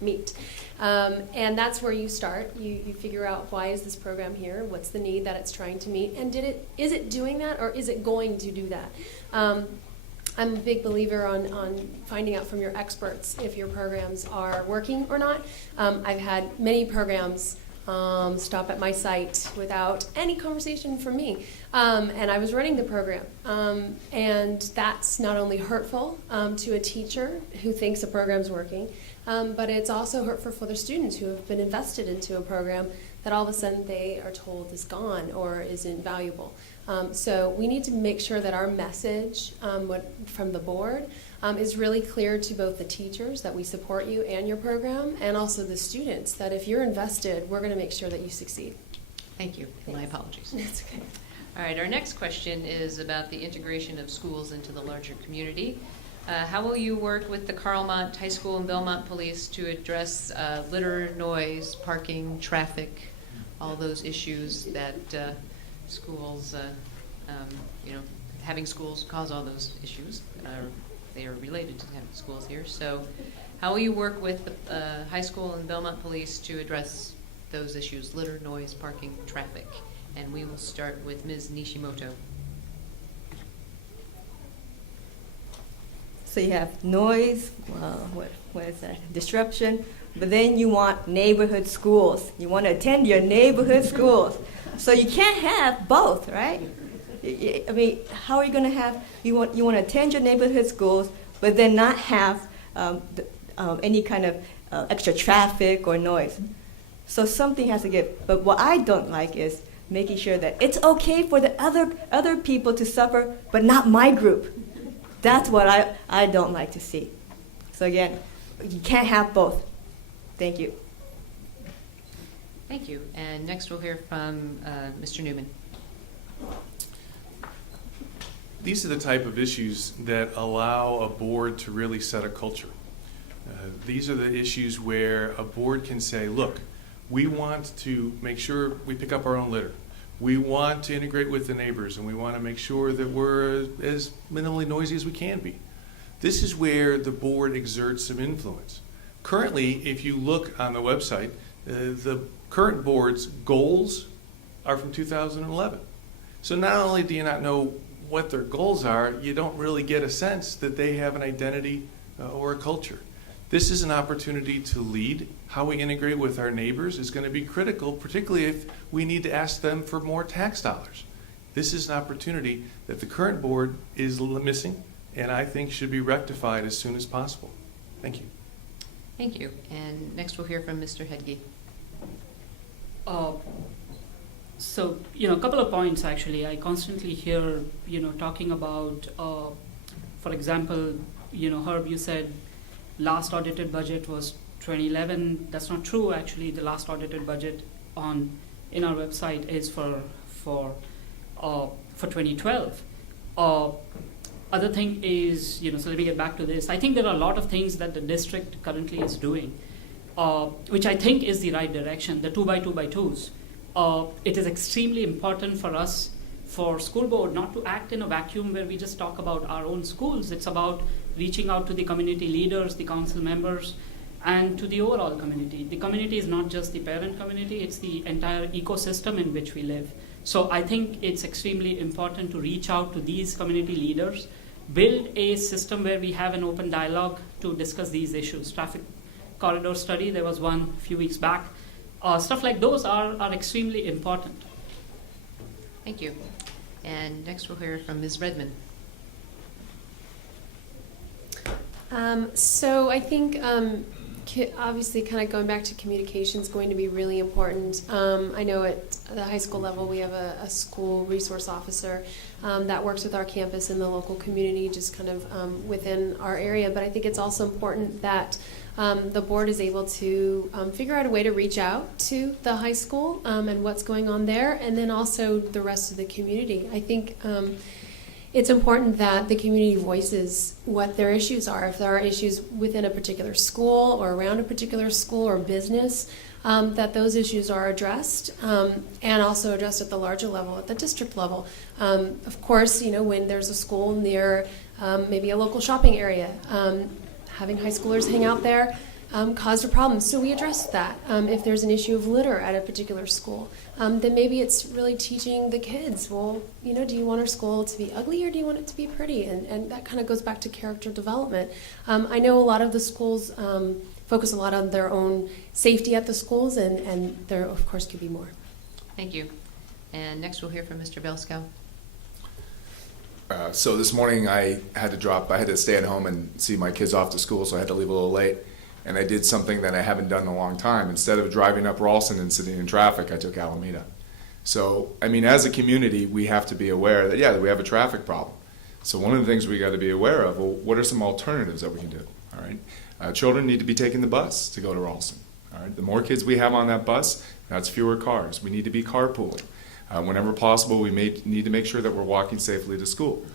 meet. And that's where you start. You figure out, why is this program here? What's the need that it's trying to meet? And is it doing that, or is it going to do that? I'm a big believer on finding out from your experts if your programs are working or not. I've had many programs stop at my site without any conversation from me. And I was running the program. And that's not only hurtful to a teacher who thinks a program's working, but it's also hurtful for the students who have been invested into a program that all of a sudden they are told is gone or is invaluable. So we need to make sure that our message from the board is really clear to both the teachers that we support you and your program, and also the students that if you're invested, we're going to make sure that you succeed. Thank you. My apologies. That's okay. All right, our next question is about the integration of schools into the larger community. How will you work with the Carlmont High School and Belmont Police to address litter, noise, parking, traffic, all those issues that schools, having schools cause all those issues? They are related to having schools here. So how will you work with the high school and Belmont Police to address those issues, litter, noise, parking, traffic? And we will start with Ms. Nishimoto. So you have noise, what is that? Disruption, but then you want neighborhood schools. You want to attend your neighborhood schools. So you can't have both, right? I mean, how are you going to have, you want to attend your neighborhood schools, but then not have any kind of extra traffic or noise. So something has to give. But what I don't like is making sure that it's okay for the other people to suffer, but not my group. That's what I don't like to see. So again, you can't have both. Thank you. Thank you. And next we'll hear from Mr. Newman. These are the type of issues that allow a board to really set a culture. These are the issues where a board can say, look, we want to make sure we pick up our own litter. We want to integrate with the neighbors, and we want to make sure that we're as minimally noisy as we can be. This is where the board exerts some influence. Currently, if you look on the website, the current board's goals are from 2011. So not only do you not know what their goals are, you don't really get a sense that they have an identity or a culture. This is an opportunity to lead. How we integrate with our neighbors is going to be critical, particularly if we need to ask them for more tax dollars. This is an opportunity that the current board is missing, and I think should be rectified as soon as possible. Thank you. Thank you. And next we'll hear from Mr. Hedge. So, a couple of points actually. I constantly hear, talking about, for example, Herb, you said last audited budget was 2011. That's not true actually. The last audited budget in our website is for 2012. Other thing is, so let me get back to this. I think there are a lot of things that the district currently is doing, which I think is the right direction, the 2x2x2s. It is extremely important for us, for school board, not to act in a vacuum where we just talk about our own schools. It's about reaching out to the community leaders, the council members, and to the overall community. The community is not just the parent community, it's the entire ecosystem in which we live. So I think it's extremely important to reach out to these community leaders, build a system where we have an open dialogue to discuss these issues. Traffic corridor study, there was one a few weeks back. Stuff like those are extremely important. Thank you. And next we'll hear from Ms. Redmond. So I think obviously kind of going back to communication is going to be really important. I know at the high school level we have a school resource officer that works with our campus and the local community just kind of within our area, but I think it's also important that the board is able to figure out a way to reach out to the high school and what's going on there, and then also the rest of the community. I think it's important that the community voices what their issues are. If there are issues within a particular school or around a particular school or business, that those issues are addressed and also addressed at the larger level, at the district level. Of course, when there's a school near maybe a local shopping area, having high schoolers hang out there caused a problem. So we addressed that. If there's an issue of litter at a particular school, then maybe it's really teaching the kids, well, do you want our school to be ugly or do you want it to be pretty? And that kind of goes back to character development. I know a lot of the schools focus a lot on their own safety at the schools, and there, of course, could be more. Thank you. And next we'll hear from Mr. Belskow. So this morning I had to stay at home and see my kids off to school, so I had to leave a little late. And I did something that I haven't done in a long time. Instead of driving up Ralston and sitting in traffic, I took Alameda. So, as a community, we have to be aware that we have a traffic problem. So one of the things we got to be aware of, well, what are some alternatives that we can do? All right, children need to be taking the bus to go to Ralston. All right, the more kids we have on that bus, that's fewer cars. We need to be carpooling. Whenever possible, we need to make sure that we're walking safely to school.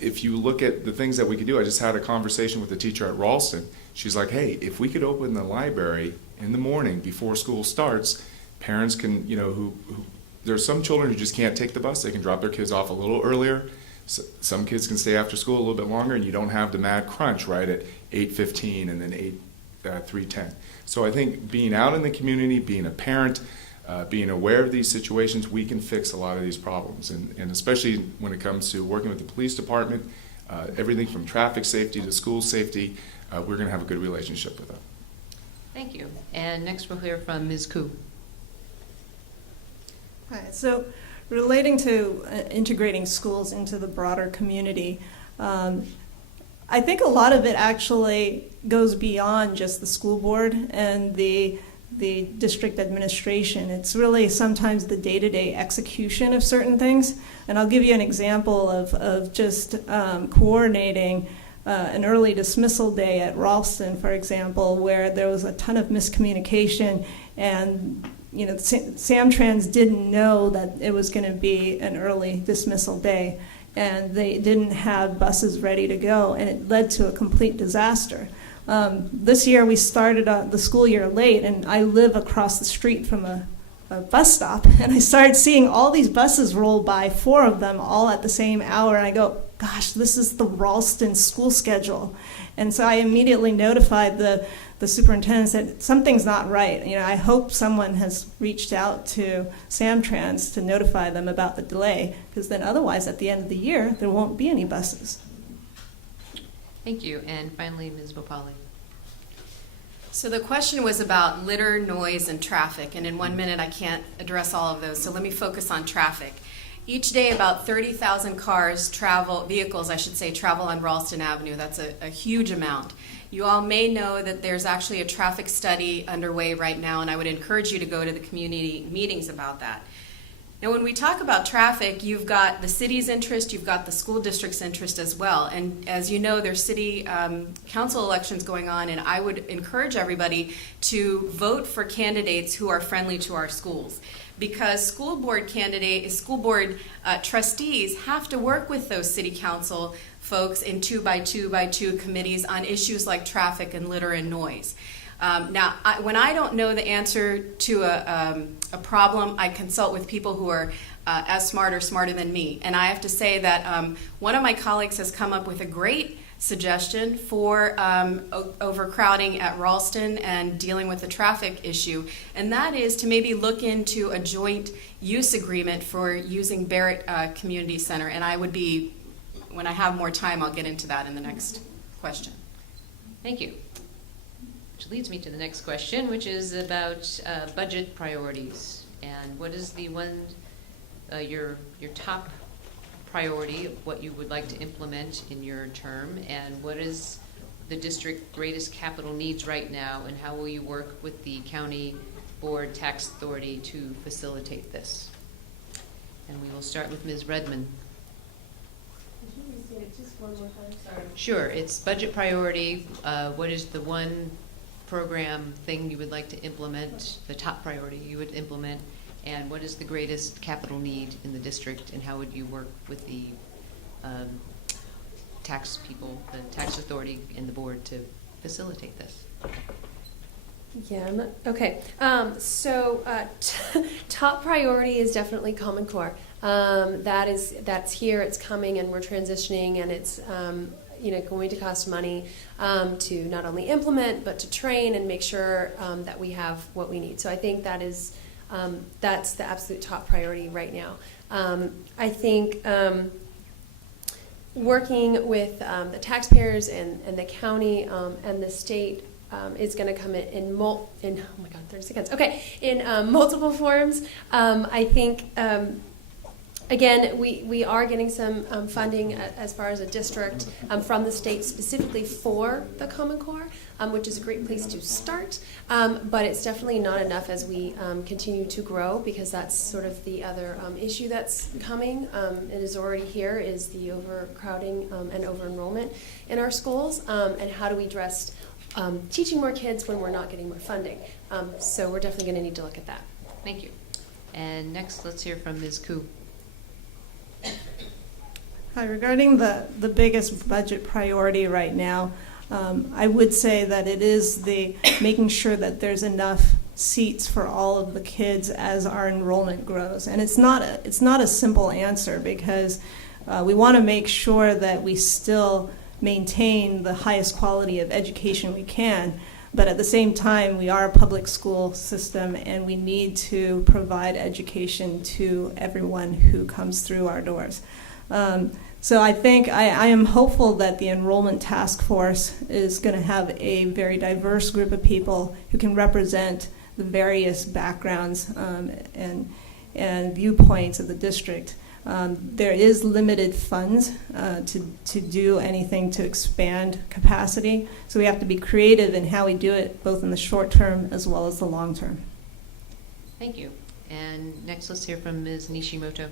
If you look at the things that we can do, I just had a conversation with a teacher at Ralston. She's like, hey, if we could open the library in the morning before school starts, parents can, there's some children who just can't take the bus. They can drop their kids off a little earlier. So some kids can stay after school a little bit longer, and you don't have the mad crunch right at 8:15 and then 3:10. So I think being out in the community, being a parent, being aware of these situations, we can fix a lot of these problems. And especially when it comes to working with the police department, everything from traffic safety to school safety, we're going to have a good relationship with them. Thank you. And next we'll hear from Ms. Koo. Hi. So relating to integrating schools into the broader community, I think a lot of it actually goes beyond just the school board and the district administration. It's really sometimes the day-to-day execution of certain things. And I'll give you an example of just coordinating an early dismissal day at Ralston, for example, where there was a ton of miscommunication, and Samtrans didn't know that it was going to be an early dismissal day, and they didn't have buses ready to go, and it led to a complete disaster. This year we started the school year late, and I live across the street from a bus stop, and I started seeing all these buses roll by, 4 of them all at the same hour, and I go, gosh, this is the Ralston school schedule. And so I immediately notified the superintendent, said something's not right. I hope someone has reached out to Samtrans to notify them about the delay, because then otherwise at the end of the year there won't be any buses. Thank you. And finally, Ms. Bopali. So the question was about litter, noise, and traffic, and in 1 minute I can't address all of those, so let me focus on traffic. Each day about 30,000 vehicles travel on Ralston Avenue. That's a huge amount. You all may know that there's actually a traffic study underway right now, and I would encourage you to go to the community meetings about that. Now, when we talk about traffic, you've got the city's interest, you've got the school district's interest as well. And as you know, there's city council elections going on, and I would encourage everybody to vote for candidates who are friendly to our schools. Because school board trustees have to work with those city council folks in 2x2x2 committees on issues like traffic and litter and noise. When I don't know the answer to a problem, I consult with people who are as smart or smarter than me. And I have to say that one of my colleagues has come up with a great suggestion for overcrowding at Ralston and dealing with the traffic issue, and that is to maybe look into a joint use agreement for using Barrett Community Center. And I would be, when I have more time, I'll get into that in the next question. Thank you. Which leads me to the next question, which is about budget priorities. And what is the one, your top priority of what you would like to implement in your term, and what is the district's greatest capital needs right now, and how will you work with the county board tax authority to facilitate this? And we will start with Ms. Redmond. Could you restate it just one more time? Sorry. Sure, it's budget priority. What is the one program thing you would like to implement, the top priority you would implement, and what is the greatest capital need in the district, and how would you work with the tax people, the tax authority and the board to facilitate this? Yeah, okay. Top priority is definitely Common Core. That's here, it's coming, and we're transitioning, and it's going to cost money to not only implement but to train and make sure that we have what we need. So I think that's the absolute top priority right now. I think working with the taxpayers and the county and the state is going to come in multiple forms. I think again, we are getting some funding as far as a district from the state specifically for the Common Core, which is a great place to start. But it's definitely not enough as we continue to grow, because that's sort of the other issue that's coming. It is already here, is the overcrowding and over-enrollment in our schools, and how do we address teaching more kids when we're not getting more funding. So we're definitely going to need to look at that. Thank you. And next, let's hear from Ms. Koo. Hi, regarding the biggest budget priority right now, I would say that it is the making sure that there's enough seats for all of the kids as our enrollment grows. And it's not a simple answer, because we want to make sure that we still maintain the highest quality of education we can. But at the same time, we are a public school system, and we need to provide education to everyone who comes through our doors. So I think I am hopeful that the enrollment task force is going to have a very diverse group of people who can represent the various backgrounds and viewpoints of the district. There is limited funds to do anything to expand capacity, so we have to be creative in how we do it, both in the short term as well as the long term. Thank you. And next, let's hear from Ms. Nishimoto.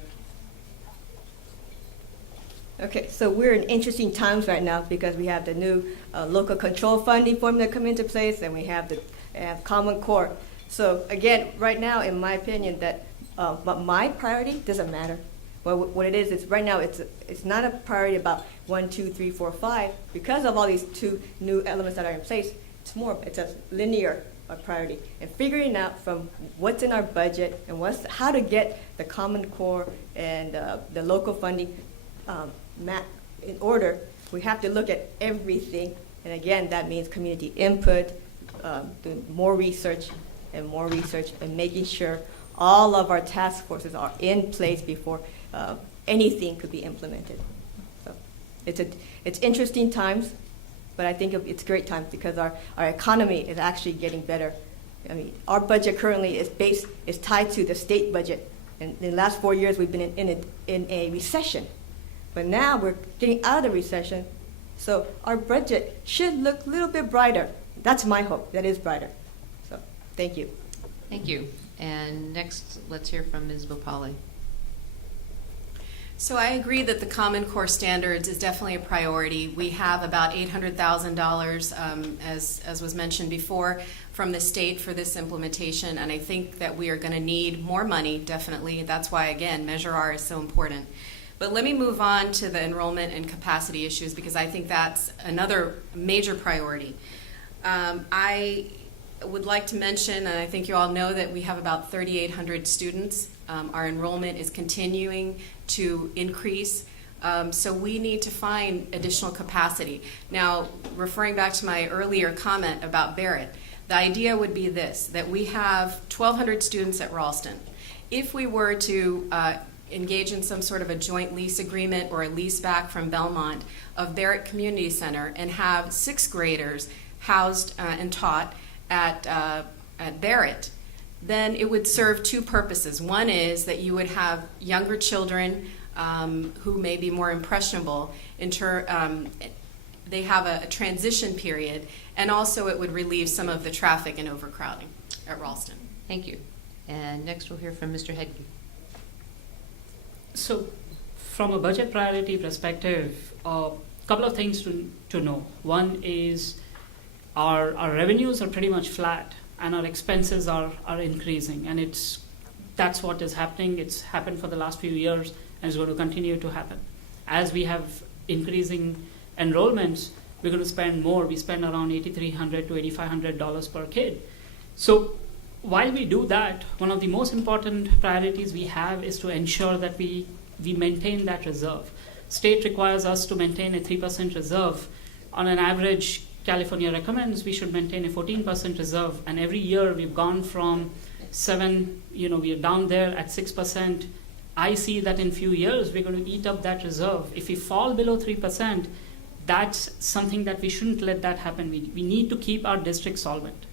Okay, so we're in interesting times right now, because we have the new local control funding formula come into place, and we have Common Core. So again, right now, in my opinion, but my priority doesn't matter. Well, what it is right now it's not a priority about 1, 2, 3, 4, 5 because of all these 2 new elements that are in place. It's a linear priority, and figuring out from what's in our budget and how to get the Common Core and the local funding in order. We have to look at everything, and again, that means community input, doing more research, and making sure all of our task forces are in place before anything could be implemented. So it's interesting times, but I think it's great times because our economy is actually getting better. I mean, our budget currently is tied to the state budget, and in the last 4 years we've been in a recession, but now we're getting out of the recession, so our budget should look a little bit brighter. That's my hope. That is brighter. So thank you. Thank you. And next, let's hear from Ms. Bhopali. So I agree that the Common Core standards is definitely a priority. We have about $800,000, as was mentioned before, from the state for this implementation, and I think that we are going to need more money, definitely. That's why, again, Measure R is so important. But let me move on to the enrollment and capacity issues because I think that's another major priority. I would like to mention, and I think you all know that we have about 3,800 students. Our enrollment is continuing to increase, so we need to find additional capacity. Now, referring back to my earlier comment about Barrett, the idea would be this, that we have 1,200 students at Ralston. If we were to engage in some sort of a joint lease agreement or a lease back from Belmont of Barrett Community Center and have 6th graders housed and taught at Barrett, then it would serve 2 purposes. One is that you would have younger children who may be more impressionable. They have a transition period, and also it would relieve some of the traffic and overcrowding at Ralston. Thank you. And next we'll hear from Mr. Hedge. So, from a budget priority perspective, a couple of things to know. One is our revenues are pretty much flat, and our expenses are increasing, and that's what is happening. It's happened for the last few years, and it's going to continue to happen. As we have increasing enrollments, we're going to spend more. We spend around $8,300 to $8,500 per kid. So while we do that, one of the most important priorities we have is to ensure that we maintain that reserve. State requires us to maintain a 3% reserve. On an average, California recommends we should maintain a 14% reserve, and every year we've gone from 7, we are down there at 6%. I see that in few years we're going to eat up that reserve. If we fall below 3%, that's something that we shouldn't let that happen. We need to keep our district solvent.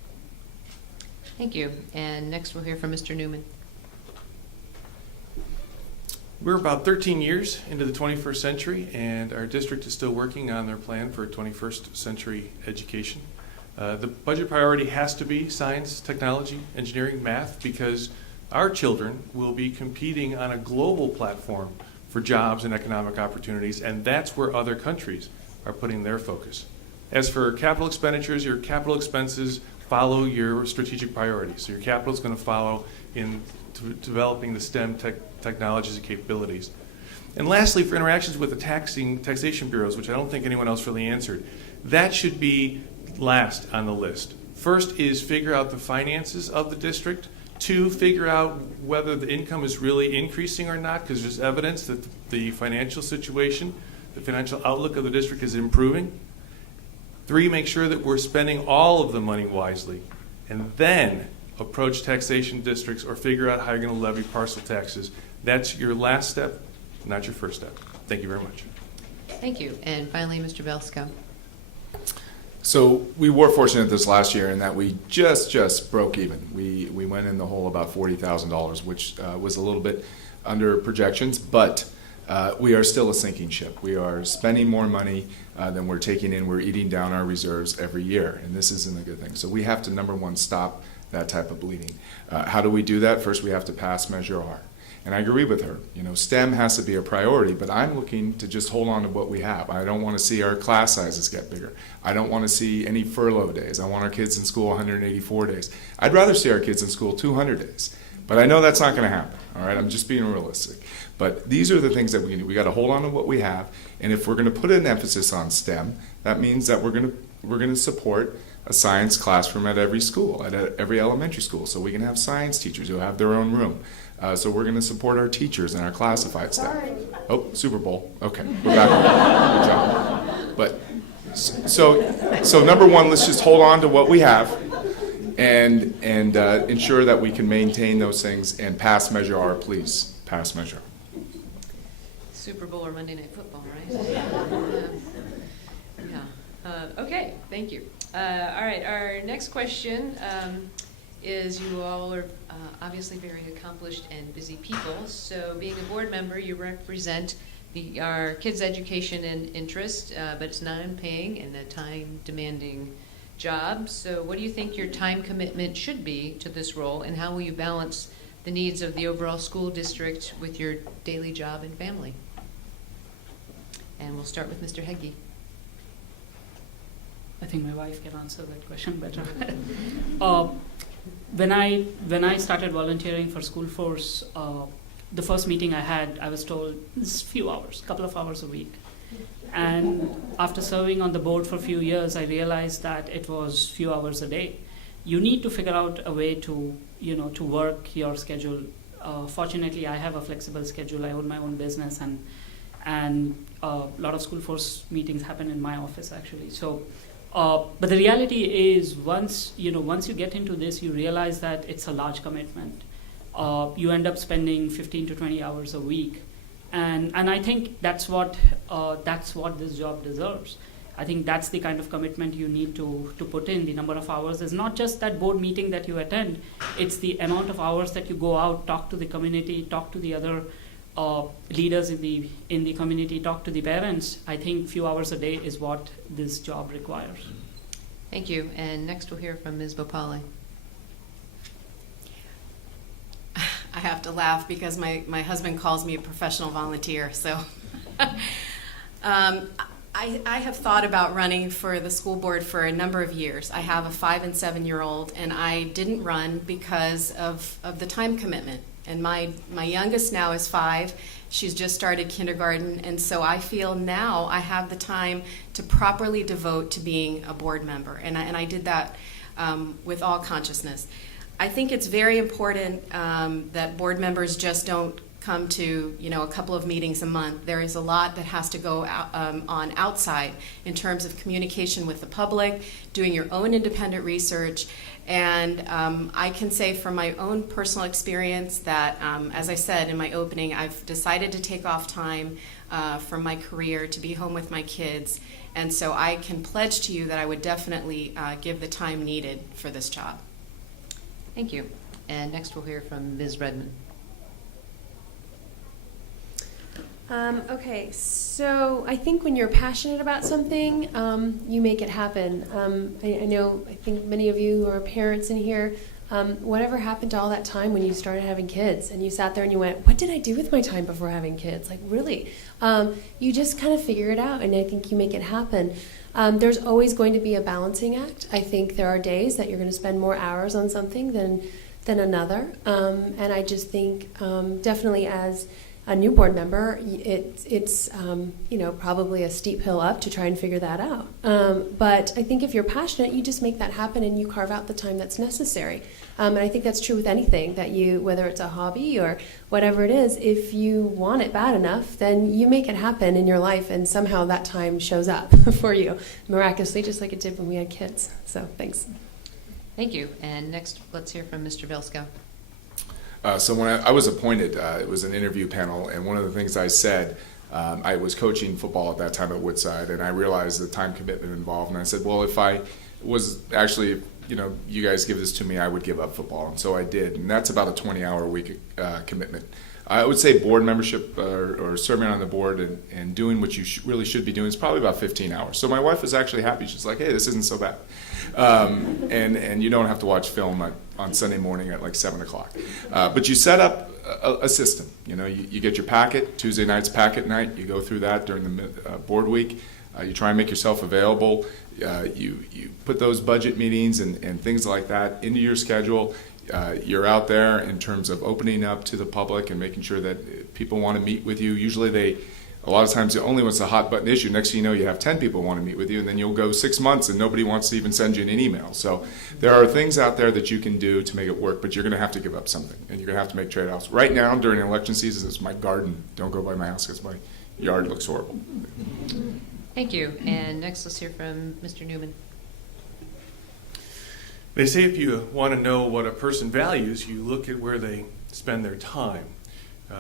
Thank you. And next we'll hear from Mr. Newman. We're about 13 years into the 21st century, and our district is still working on their plan for 21st century education. The budget priority has to be science, technology, engineering, math, because our children will be competing on a global platform for jobs and economic opportunities, and that's where other countries are putting their focus. As for capital expenditures, your capital expenses follow your strategic priorities. So your capital is going to follow in developing the STEM technologies and capabilities. And lastly, for interactions with the taxation bureaus, which I don't think anyone else really answered, that should be last on the list. First is figure out the finances of the district. 2, figure out whether the income is really increasing or not, because there's evidence that the financial situation, the financial outlook of the district is improving. 3, make sure that we're spending all of the money wisely. And then approach taxation districts or figure out how you're going to levy parcel taxes. That's your last step, not your first step. Thank you very much. Thank you. And finally, Mr. Belsko. So we were fortunate this last year in that we just broke even. We went in the hole about $40,000, which was a little bit under projections, but we are still a sinking ship. We are spending more money than we're taking in. We're eating down our reserves every year, and this isn't a good thing. So we have to, number one, stop that type of bleeding. How do we do that? First, we have to pass Measure R. And I agree with her. STEM has to be a priority, but I'm looking to just hold on to what we have. I don't want to see our class sizes get bigger. I don't want to see any furlough days. I want our kids in school 184 days. I'd rather see our kids in school 200 days. But I know that's not going to happen, all right? I'm just being realistic. But these are the things that we do. We got to hold on to what we have, and if we're going to put an emphasis on STEM, that means that we're going to support a science classroom at every school, at every elementary school, so we can have science teachers who have their own room. So we're going to support our teachers and our classified staff. Oh, Super Bowl. Okay, we're back. Good job. But so number one, let's just hold on to what we have, and ensure that we can maintain those things and pass measure our police. Pass measure. Super Bowl or Monday Night Football, right? Yeah. Okay, thank you. All right, our next question is you all are obviously very accomplished and busy people. So being a board member, you represent our kids' education and interest, but it's non-paying and a time-demanding job. So what do you think your time commitment should be to this role, and how will you balance the needs of the overall school district with your daily job and family? And we'll start with Mr. Heggie. I think my wife can answer that question better. When I started volunteering for School Force, the first meeting I had, I was told it's a couple of hours a week. And after serving on the board for a few years, I realized that it was few hours a day. You need to figure out a way to work your schedule. Fortunately, I have a flexible schedule. I own my own business, and a lot of School Force meetings happen in my office actually. So. But the reality is, once you get into this, you realize that it's a large commitment. You end up spending 15 to 20 hours a week, and I think that's what this job deserves. I think that's the kind of commitment you need to put in. The number of hours is not just that board meeting that you attend; it's the amount of hours that you go out, talk to the community, talk to the other leaders in the community, talk to the parents. I think few hours a day is what this job requires. Thank you. And next we'll hear from Ms. Bopali. I have to laugh because my husband calls me a professional volunteer. So I have thought about running for the school board for a number of years. I have a 5 and 7-year-old, and I didn't run because of the time commitment. And my youngest now is 5. She's just started kindergarten, and so I feel now I have the time to properly devote to being a board member, and I did that with all consciousness. I think it's very important that board members just don't come to a couple of meetings a month. There is a lot that has to go on outside in terms of communication with the public, doing your own independent research. And I can say from my own personal experience that, as I said in my opening, I've decided to take off time from my career to be home with my kids. And so I can pledge to you that I would definitely give the time needed for this job. Thank you. And next we'll hear from Ms. Redmond. Okay, so I think when you're passionate about something, you make it happen. I think many of you who are parents in here, whatever happened to all that time when you started having kids and you sat there and you went, what did I do with my time before having kids? Like, really? You just kind of figure it out, and I think you make it happen. There's always going to be a balancing act. I think there are days that you're going to spend more hours on something than another, and I just think definitely as a new board member, it's probably a steep hill up to try and figure that out. But I think if you're passionate, you just make that happen and you carve out the time that's necessary. And I think that's true with anything that whether it's a hobby or whatever it is, if you want it bad enough, then you make it happen in your life, and somehow that time shows up for you miraculously, just like it did when we had kids. So thanks. Thank you. And next, let's hear from Mr. Belskow. So when I was appointed, it was an interview panel, and one of the things I said, I was coaching football at that time at Woodside, and I realized the time commitment involved, and I said, well, if I was actually, you guys give this to me, I would give up football, and so I did, and that's about a 20-hour-a-week commitment. I would say board membership or serving on the board and doing what you really should be doing is probably about 15 hours. So my wife was actually happy. She's like, hey, this isn't so bad. And you don't have to watch film on Sunday morning at like 7 o'clock. But you set up a system. You know, you get your packet, Tuesday night's packet night, you go through that during the board week. You try and make yourself available. You put those budget meetings and things like that into your schedule. You're out there in terms of opening up to the public and making sure that people want to meet with you. Usually a lot of times, only when it's a hot button issue, next thing you know, you have 10 people want to meet with you, and then you'll go 6 months and nobody wants to even send you an email. So there are things out there that you can do to make it work, but you're going to have to give up something, and you're going to have to make trade-offs. Right now, during election season, it's my garden. Don't go by my house because my yard looks horrible. Thank you. And next, let's hear from Mr. Newman. They say if you want to know what a person values, you look at where they spend their time.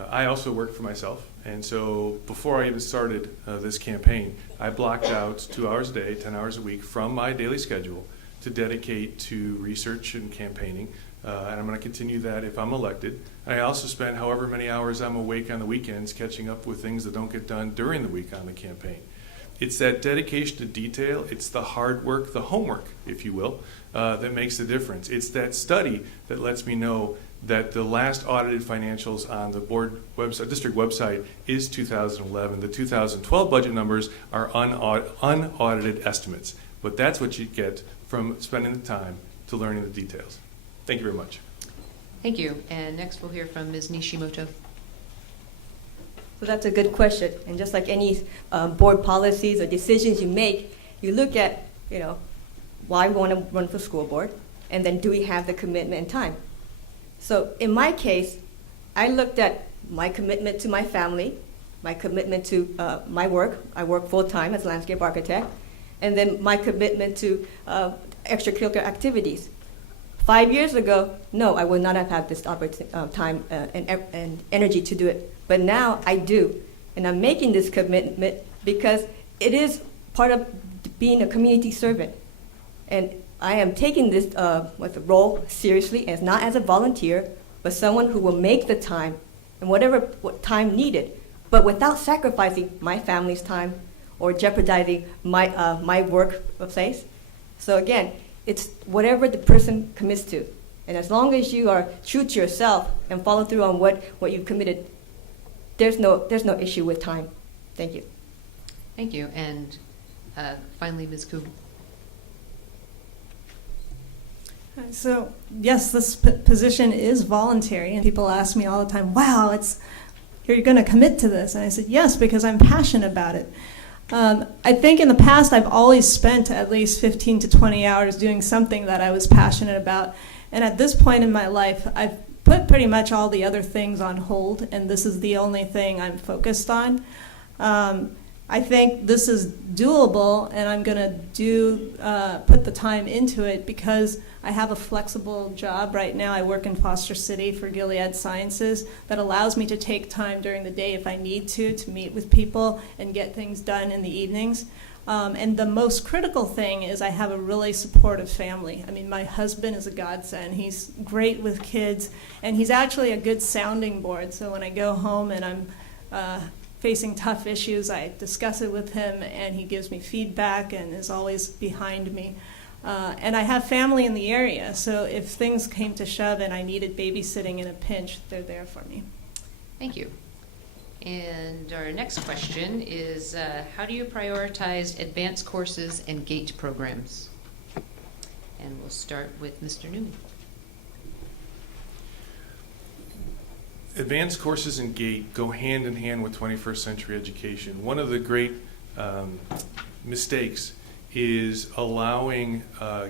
I also work for myself, and so before I even started this campaign, I blocked out 2 hours a day, 10 hours a week from my daily schedule to dedicate to research and campaigning, and I'm going to continue that if I'm elected. I also spend however many hours I'm awake on the weekends catching up with things that don't get done during the week on the campaign. It's that dedication to detail, it's the hard work, the homework, if you will, that makes the difference. It's that study that lets me know that the last audited financials on the board website, district website is 2011. The 2012 budget numbers are unaudited estimates. But that's what you get from spending the time to learning the details. Thank you very much. Thank you. And next, we'll hear from Ms. Nishimoto. So that's a good question. And just like any board policies or decisions you make, you look at, why we want to run for school board, and then do we have the commitment and time? So in my case, I looked at my commitment to my family, my commitment to my work. I work full-time as a landscape architect, and then my commitment to extracurricular activities. 5 years ago, no, I would not have had this time and energy to do it. But now I do, and I'm making this commitment because it is part of being a community servant. And I am taking this role seriously, as not as a volunteer, but someone who will make the time and what time needed, but without sacrificing my family's time or jeopardizing my workplace. So again, it's whatever the person commits to. And as long as you are true to yourself and follow through on what you've committed, there's no issue with time. Thank you. Thank you. And finally, Ms. Koo. So, yes, this position is voluntary, and people ask me all the time, wow, you're going to commit to this. And I said, yes, because I'm passionate about it. I think in the past I've always spent at least 15 to 20 hours doing something that I was passionate about. And at this point in my life, I've put pretty much all the other things on hold, and this is the only thing I'm focused on. I think this is doable, and I'm going to put the time into it because I have a flexible job right now. I work in Foster City for Gilead Sciences that allows me to take time during the day if I need to meet with people and get things done in the evenings. And the most critical thing is I have a really supportive family. I mean, my husband is a godsend. He's great with kids, and he's actually a good sounding board. So when I go home and I'm facing tough issues, I discuss it with him, and he gives me feedback and is always behind me. And I have family in the area, so if things came to shove and I needed babysitting in a pinch, they're there for me. Thank you. And our next question is, how do you prioritize advanced courses and GATE programs? And we'll start with Mr. Newman. Advanced courses and GATE go hand in hand with 21st century education. One of the great mistakes is allowing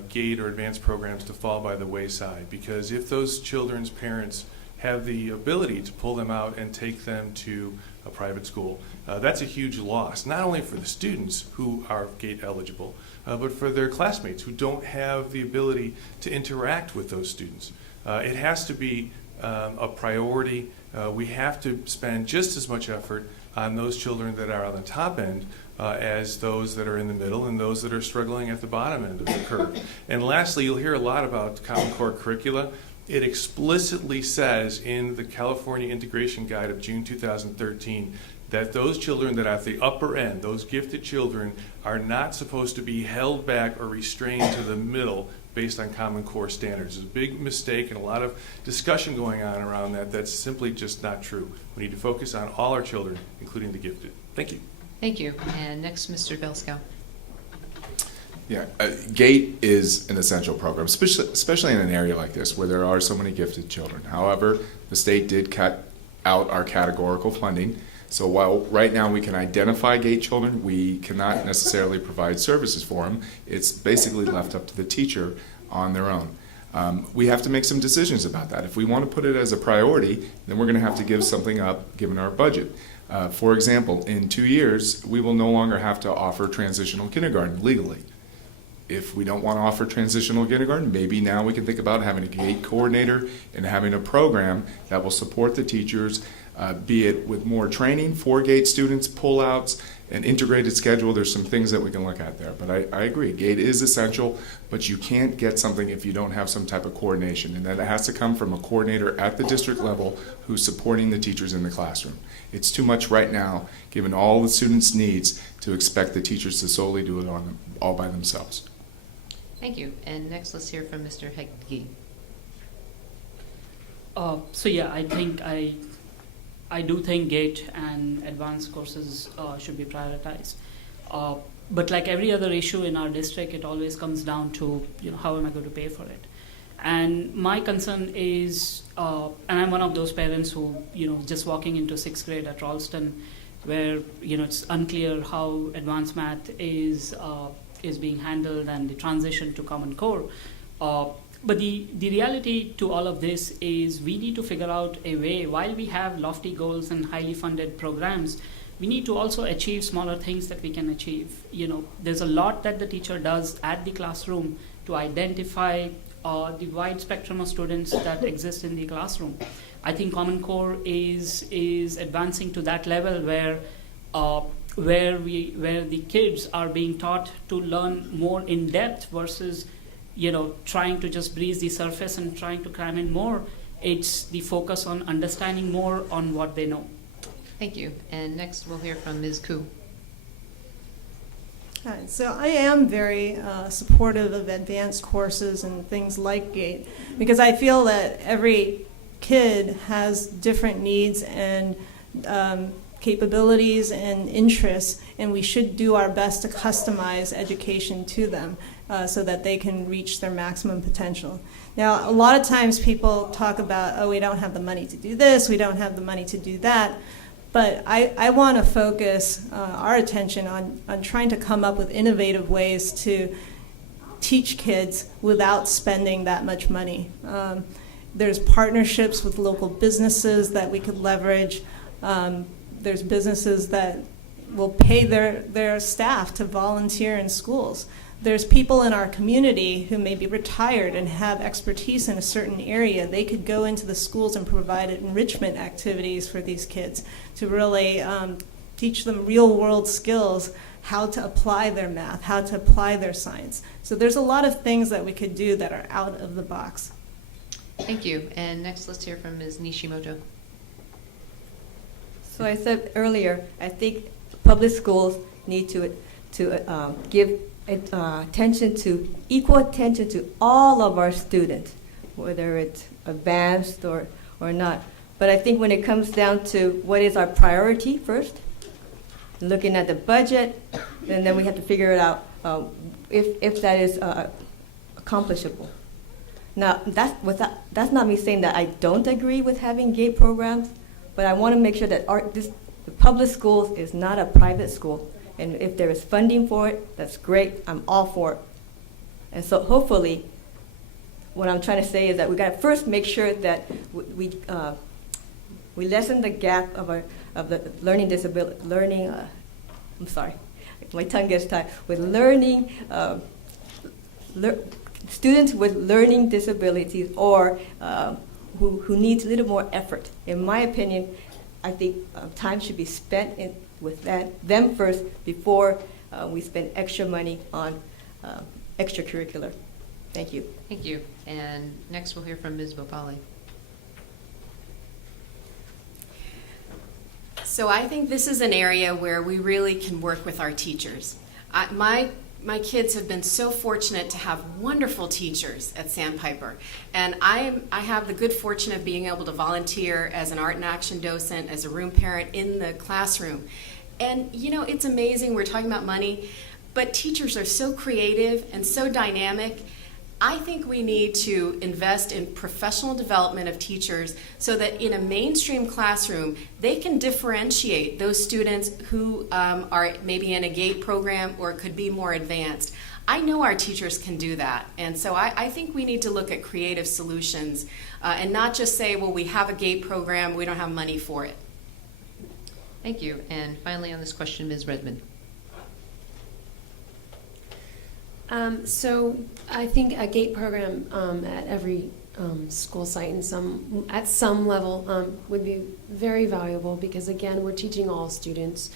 GATE or advanced programs to fall by the wayside, because if those children's parents have the ability to pull them out and take them to a private school, that's a huge loss, not only for the students who are GATE eligible, but for their classmates who don't have the ability to interact with those students. It has to be a priority. We have to spend just as much effort on those children that are on the top end as those that are in the middle and those that are struggling at the bottom end of the curve. And lastly, you'll hear a lot about Common Core curricula. It explicitly says in the California Integration Guide of June 2013 that those children that are at the upper end, those gifted children, are not supposed to be held back or restrained to the middle based on Common Core standards. There's a big mistake and a lot of discussion going on around that. That's simply just not true. We need to focus on all our children, including the gifted. Thank you. Thank you. And next, Mr. Belskow. Yeah, GATE is an essential program, especially in an area like this where there are so many gifted children. However, the state did cut out our categorical funding. So while right now we can identify GATE children, we cannot necessarily provide services for them. It's basically left up to the teacher on their own. We have to make some decisions about that. If we want to put it as a priority, then we're going to have to give something up given our budget. For example, in 2 years, we will no longer have to offer transitional kindergarten legally. If we don't want to offer transitional kindergarten, maybe now we can think about having a GATE coordinator and having a program that will support the teachers, be it with more training for GATE students, pullouts, an integrated schedule. There's some things that we can look at there. But I agree, GATE is essential, but you can't get something if you don't have some type of coordination. And that has to come from a coordinator at the district level who's supporting the teachers in the classroom. It's too much right now, given all the students' needs, to expect the teachers to solely do it all by themselves. Thank you. And next, let's hear from Mr. Hegde. So yeah, I do think GATE and advanced courses should be prioritized. But like every other issue in our district, it always comes down to, how am I going to pay for it? And my concern is, and I'm one of those parents who, just walking into 6th grade at Ralston, where, it's unclear how advanced math is being handled and the transition to Common Core. But the reality to all of this is we need to figure out a way, while we have lofty goals and highly funded programs, we need to also achieve smaller things that we can achieve. There's a lot that the teacher does at the classroom to identify the wide spectrum of students that exist in the classroom. I think Common Core is advancing to that level where the kids are being taught to learn more in depth versus trying to just breeze the surface and trying to cram in more. It's the focus on understanding more on what they know. Thank you. And next we'll hear from Ms. Koo. Hi. So I am very supportive of advanced courses and things like GATE because I feel that every kid has different needs and capabilities and interests, and we should do our best to customize education to them so that they can reach their maximum potential. Now, a lot of times people talk about, oh, we don't have the money to do this, we don't have the money to do that, but I want to focus our attention on trying to come up with innovative ways to teach kids without spending that much money. There's partnerships with local businesses that we could leverage. There's businesses that will pay their staff to volunteer in schools. There's people in our community who may be retired and have expertise in a certain area. They could go into the schools and provide enrichment activities for these kids to really teach them real-world skills, how to apply their math, how to apply their science. So there's a lot of things that we could do that are out of the box. Thank you. And next, let's hear from Ms. Nishimoto. So I said earlier, I think public schools need to give equal attention to all of our students, whether it's advanced or not. But I think when it comes down to what is our priority first, looking at the budget, and then we have to figure it out if that is accomplishable. Now, that's not me saying that I don't agree with having GATE programs, but I want to make sure that the public schools is not a private school. And if there is funding for it, that's great. I'm all for it. And so hopefully, what I'm trying to say is that we got to first make sure that we lessen the gap of the learning disability. I'm sorry, my tongue gets tied. With learning, students with learning disabilities or who needs a little more effort. In my opinion, I think time should be spent with them first before we spend extra money on extracurricular. Thank you. Thank you. And next we'll hear from Ms. Bopali. So I think this is an area where we really can work with our teachers. My my kids have been so fortunate to have wonderful teachers at Sandpiper. And I have the good fortune of being able to volunteer as an art and action docent, as a room parent in the classroom. And you know, it's amazing, we're talking about money, but teachers are so creative and so dynamic. I think we need to invest in professional development of teachers so that in a mainstream classroom, they can differentiate those students who are maybe in a GATE program or could be more advanced. I know our teachers can do that, and so I think we need to look at creative solutions and not just say, well, we have a GATE program, we don't have money for it. Thank you. And finally on this question, Ms. Redmond. So I think a GATE program at every school site and at some level would be very valuable, because again, we're teaching all students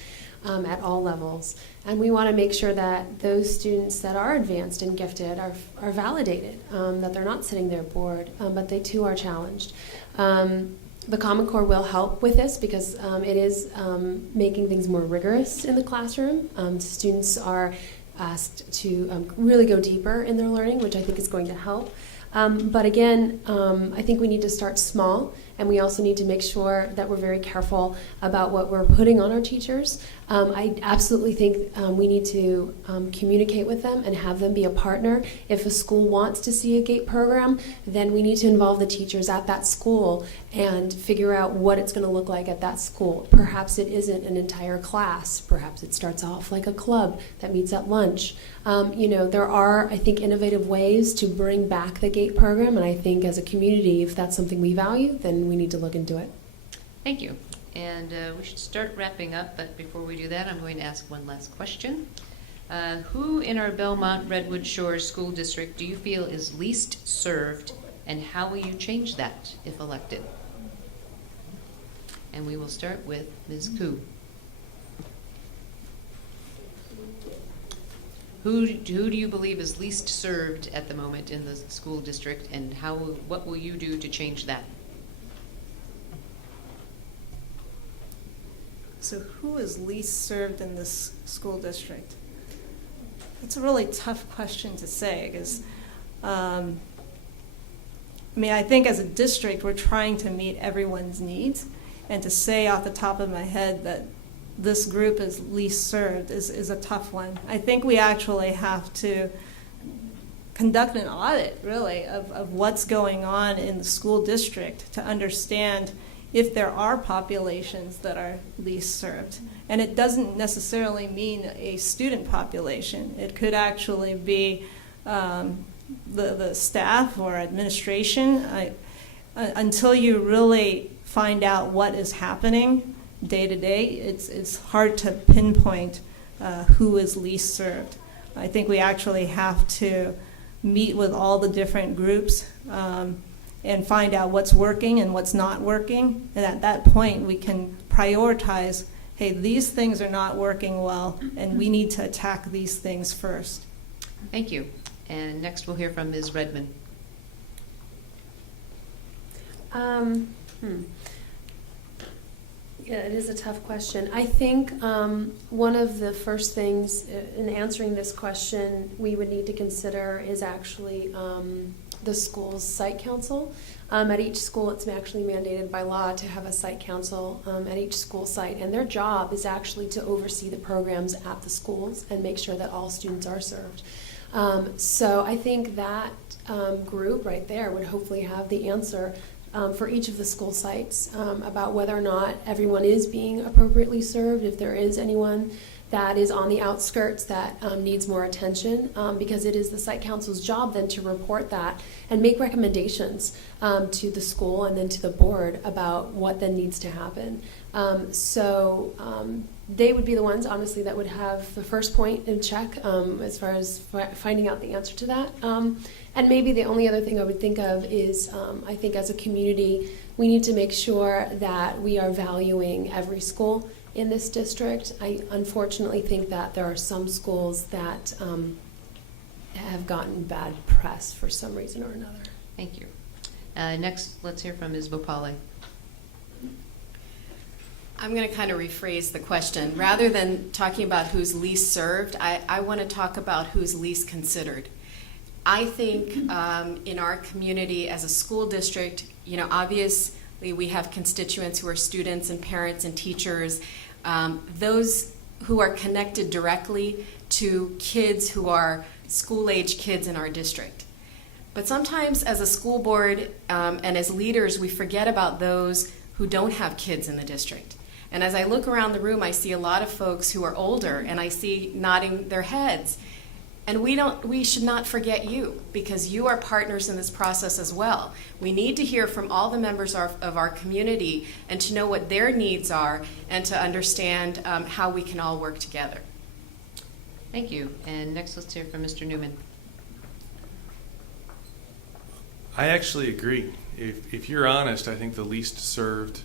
at all levels, and we want to make sure that those students that are advanced and gifted are validated, that they're not sitting there bored, but they too are challenged. The Common Core will help with this because it is making things more rigorous in the classroom. Students are asked to really go deeper in their learning, which I think is going to help. But again, I think we need to start small, and we also need to make sure that we're very careful about what we're putting on our teachers. I absolutely think we need to communicate with them and have them be a partner. If a school wants to see a GATE program, then we need to involve the teachers at that school and figure out what it's going to look like at that school. Perhaps it isn't an entire class. Perhaps it starts off like a club that meets at lunch. There are, I think, innovative ways to bring back the GATE program, and I think as a community, if that's something we value, then we need to look into it. Thank you. And we should start wrapping up, but before we do that, I'm going to ask one last question. Who in our Belmont Redwood Shores School District do you feel is least served, and how will you change that if elected? And we will start with Ms. Koo. Who do you believe is least served at the moment in the school district, and what will you do to change that? So who is least served in this school district? It's a really tough question to say, because I think as a district we're trying to meet everyone's needs, and to say off the top of my head that this group is least served is a tough one. I think we actually have to conduct an audit, really, of what's going on in the school district to understand if there are populations that are least served. And it doesn't necessarily mean a student population. It could actually be the staff or administration. Until you really find out what is happening day to day, it's hard to pinpoint who is least served. I think we actually have to meet with all the different groups and find out what's working and what's not working. And at that point, we can prioritize, hey, these things are not working well, and we need to attack these things first. Thank you. And next we'll hear from Ms. Redmond. Yeah, it is a tough question. I think one of the first things in answering this question we would need to consider is actually the school's site council. At each school, it's actually mandated by law to have a site council at each school site, and their job is actually to oversee the programs at the schools and make sure that all students are served. So I think that group right there would hopefully have the answer for each of the school sites about whether or not everyone is being appropriately served, if there is anyone that is on the outskirts that needs more attention, because it is the site council's job then to report that and make recommendations to the school and then to the board about what then needs to happen. So they would be the ones, honestly, that would have the first point in check as far as finding out the answer to that. And maybe the only other thing I would think of is I think as a community, we need to make sure that we are valuing every school in this district. I unfortunately think that there are some schools that have gotten bad press for some reason or another. Thank you. Next, let's hear from Ms. Bhopale. I'm going to kind of rephrase the question. Rather than talking about who's least served, I want to talk about who's least considered. I think in our community as a school district, obviously we have constituents who are students and parents and teachers, those who are connected directly to kids who are school-age kids in our district. But sometimes as a school board and as leaders, we forget about those who don't have kids in the district. And as I look around the room, I see a lot of folks who are older, and I see nodding their heads. And we should not forget you, because you are partners in this process as well. We need to hear from all the members of our community and to know what their needs are and to understand how we can all work together. Thank you. And next, let's hear from Mr. Newman. I actually agree. If you're honest, I think the least served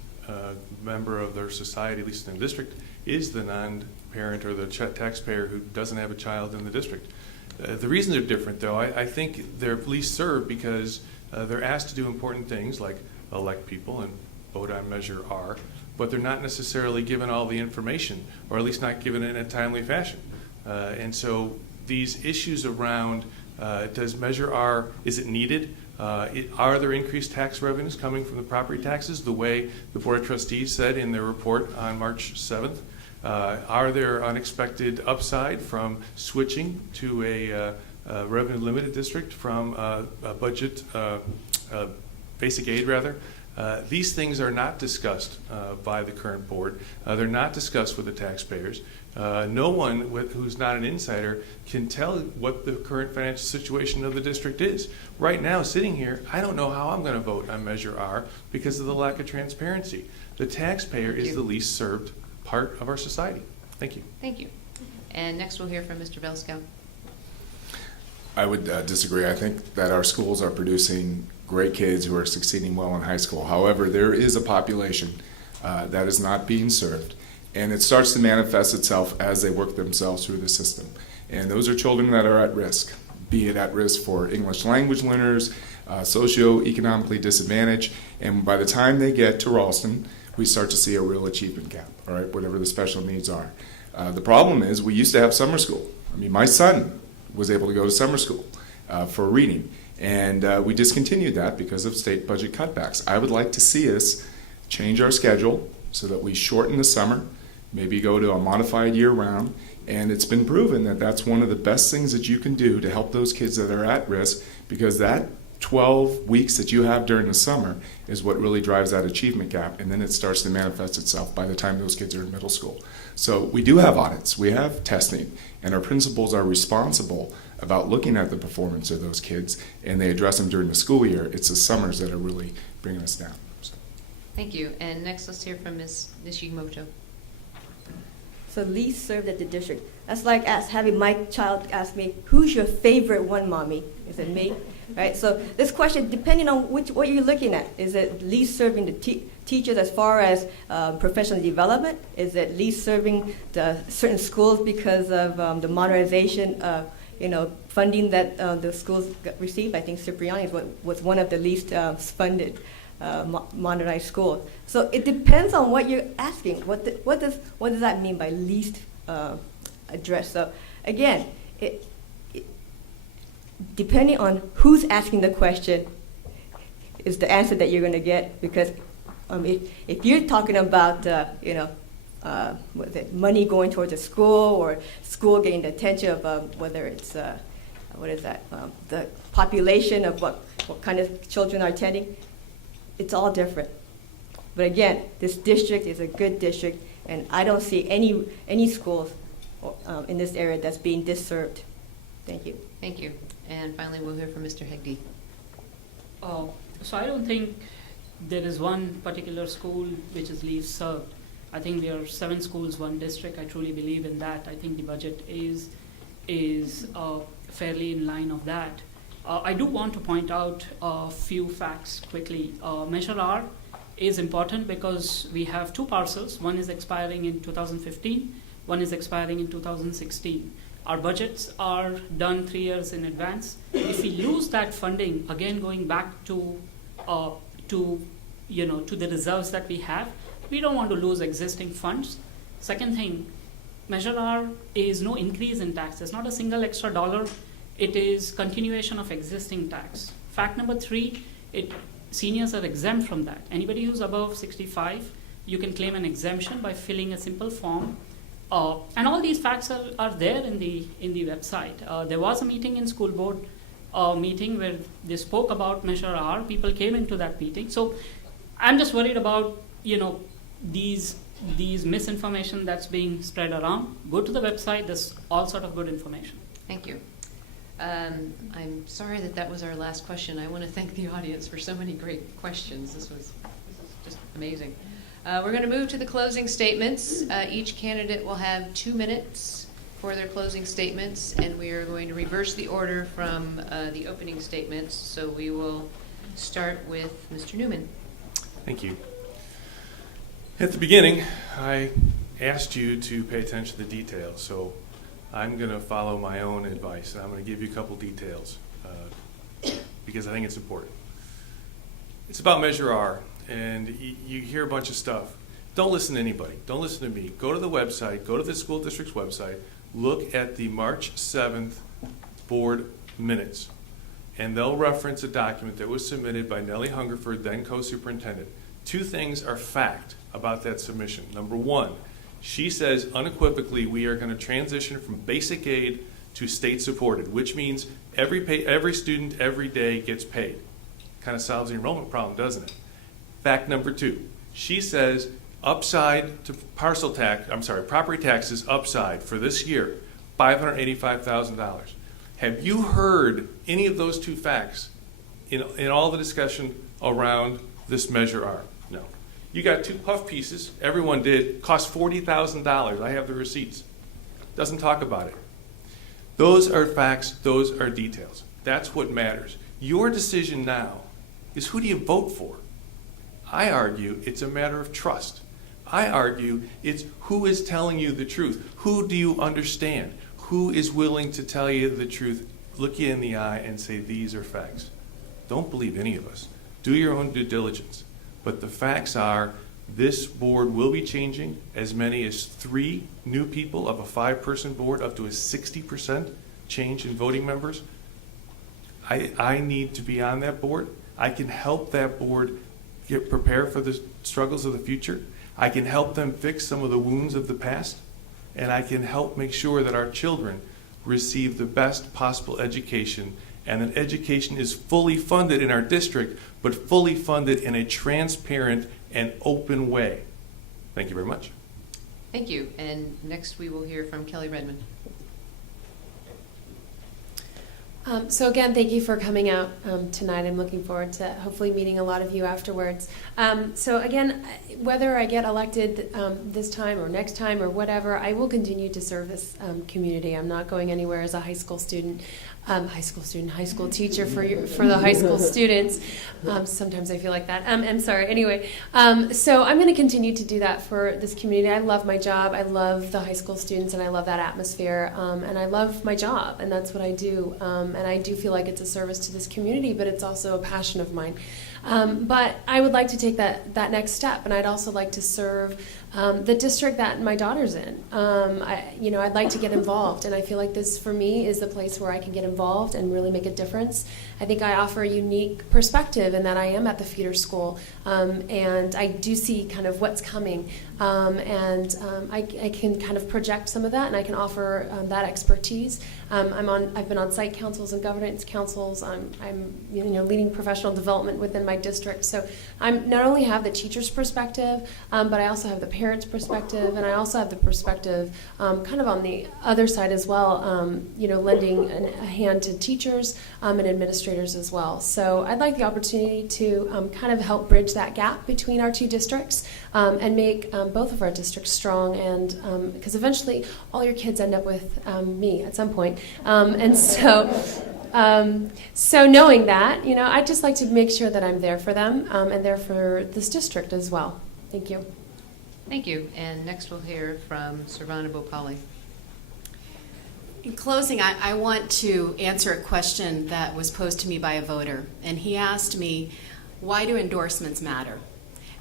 member of their society, at least in the district, is the non-parent or the taxpayer who doesn't have a child in the district. The reason they're different, though, I think they're least served because they're asked to do important things like elect people and vote on Measure R, but they're not necessarily given all the information, or at least not given it in a timely fashion. And so these issues around does Measure R, is it needed? Are there increased tax revenues coming from the property taxes, the way the Board of Trustees said in their report on March 7th? Are there unexpected upside from switching to a revenue limited district from a budget, basic aid rather? These things are not discussed by the current board. They're not discussed with the taxpayers. No one who's not an insider can tell what the current financial situation of the district is. Right now, sitting here, I don't know how I'm going to vote on Measure R because of the lack of transparency. The taxpayer is the least served part of our society. Thank you. Thank you. And next we'll hear from Mr. Belskow. I would disagree. I think that our schools are producing great kids who are succeeding well in high school. However, there is a population that is not being served, and it starts to manifest itself as they work themselves through the system. And those are children that are at risk, be it at risk for English language learners, socioeconomically disadvantaged, and by the time they get to Ralston, we start to see a real achievement gap, all right, whatever the special needs are. The problem is we used to have summer school. I mean, my son was able to go to summer school for reading, and we discontinued that because of state budget cutbacks. I would like to see us change our schedule so that we shorten the summer, maybe go to a modified year-round, and it's been proven that that's one of the best things that you can do to help those kids that are at risk, because that 12 weeks that you have during the summer is what really drives that achievement gap, and then it starts to manifest itself by the time those kids are in middle school. So we do have audits, we have testing, and our principals are responsible about looking at the performance of those kids, and they address them during the school year. It's the summers that are really bringing us down. So. Thank you. And next let's hear from Ms. Nishimoto. So least served at the district. That's like having my child ask me, who's your favorite one, Mommy? Is it me? Right? So this question, depending on what you're looking at, is it least serving the teachers as far as professional development? Is it least serving the certain schools because of the modernization funding that the schools received? I think Cipriani was one of the least funded modernized schools. So it depends on what you're asking. What does that mean by least addressed? So again, depending on who's asking the question is the answer that you're going to get, because if you're talking about money going towards a school or school getting the attention of whether it's the population of what kind of children are attending, it's all different. But again, this district is a good district, and I don't see any schools in this area that's being disserved. Thank you. Thank you. And finally, we'll hear from Mr. Hegde. So I don't think there is one particular school which is least served. I think there are 7 schools, 1 district. I truly believe in that. I think the budget is fairly in line of that. I do want to point out a few facts quickly. Measure R is important because we have 2 parcels. One is expiring in 2015, one is expiring in 2016. Our budgets are done 3 years in advance. If we lose that funding, again going back to the reserves that we have, we don't want to lose existing funds. Second thing, Measure R is no increase in tax. It's not a single extra dollar. It is continuation of existing tax. Fact number 3, seniors are exempt from that. Anybody who's above 65, you can claim an exemption by filling a simple form. And all these facts are there in the website. There was a meeting in school board meeting where they spoke about Measure R. People came into that meeting. So I'm just worried about, these misinformation that's being spread around. Go to the website. There's all sort of good information. Thank you. I'm sorry that was our last question. I want to thank the audience for so many great questions. This is just amazing. We're going to move to the closing statements. Each candidate will have 2 minutes for their closing statements, and we are going to reverse the order from the opening statements. So we will start with Mr. Newman. Thank you. At the beginning, I asked you to pay attention to the details, so I'm going to follow my own advice, and I'm going to give you a couple details because I think it's important. It's about Measure R, and you hear a bunch of stuff. Don't listen to anybody. Don't listen to me. Go to the website. Go to the school district's website. Look at the March 7th board minutes, and they'll reference a document that was submitted by Nellie Hungerford, then co-superintendent. 2 things are fact about that submission. Number 1, she says unequivocally we are going to transition from basic aid to state supported, which means every student every day gets paid. Kind of solves the enrollment problem, doesn't it? Fact number 2, she says upside to property taxes upside for this year, $585,000. Have you heard any of those 2 facts in all the discussion around this Measure R? No. You got 2 puff pieces, everyone did, cost $40,000. I have the receipts. Doesn't talk about it. Those are facts, those are details. That's what matters. Your decision now is who do you vote for? I argue it's a matter of trust. I argue it's who is telling you the truth. Who do you understand? Who is willing to tell you the truth, look you in the eye and say these are facts? Don't believe any of us. Do your own due diligence. But the facts are this board will be changing as many as 3 new people of a 5-person board, up to a 60% change in voting members. I need to be on that board. I can help that board get prepared for the struggles of the future. I can help them fix some of the wounds of the past. And I can help make sure that our children receive the best possible education, and that education is fully funded in our district, but fully funded in a transparent and open way. Thank you very much. Thank you. And next we will hear from Kelly Redmond. So again, thank you for coming out tonight. I'm looking forward to hopefully meeting a lot of you afterwards. So again, whether I get elected this time or next time or whatever, I will continue to serve this community. I'm not going anywhere as a high school student. High school teacher for the high school students. Sometimes I feel like that. I'm sorry. Anyway, so I'm going to continue to do that for this community. I love my job. I love the high school students, and I love that atmosphere. And I love my job, and that's what I do. And I do feel like it's a service to this community, but it's also a passion of mine. But I would like to take that next step, and I'd also like to serve the district that my daughter's in. I'd like to get involved, and I feel like this, for me, is the place where I can get involved and really make a difference. I think I offer a unique perspective in that I am at the feeder school, and I do see kind of what's coming, and I can kind of project some of that, and I can offer that expertise. I've been on site councils and governance councils. I'm leading professional development within my district. So I'm not only have the teacher's perspective, but I also have the parents' perspective, and I also have the perspective kind of on the other side as well, lending a hand to teachers and administrators as well. So I'd like the opportunity to kind of help bridge that gap between our 2 districts and make both of our districts strong, and because eventually all your kids end up with me at some point. So knowing that, I'd just like to make sure that I'm there for them and there for this district as well. Thank you. Thank you. And next we'll hear from Sarvana Bhopali. In closing, I want to answer a question that was posed to me by a voter. And he asked me, why do endorsements matter?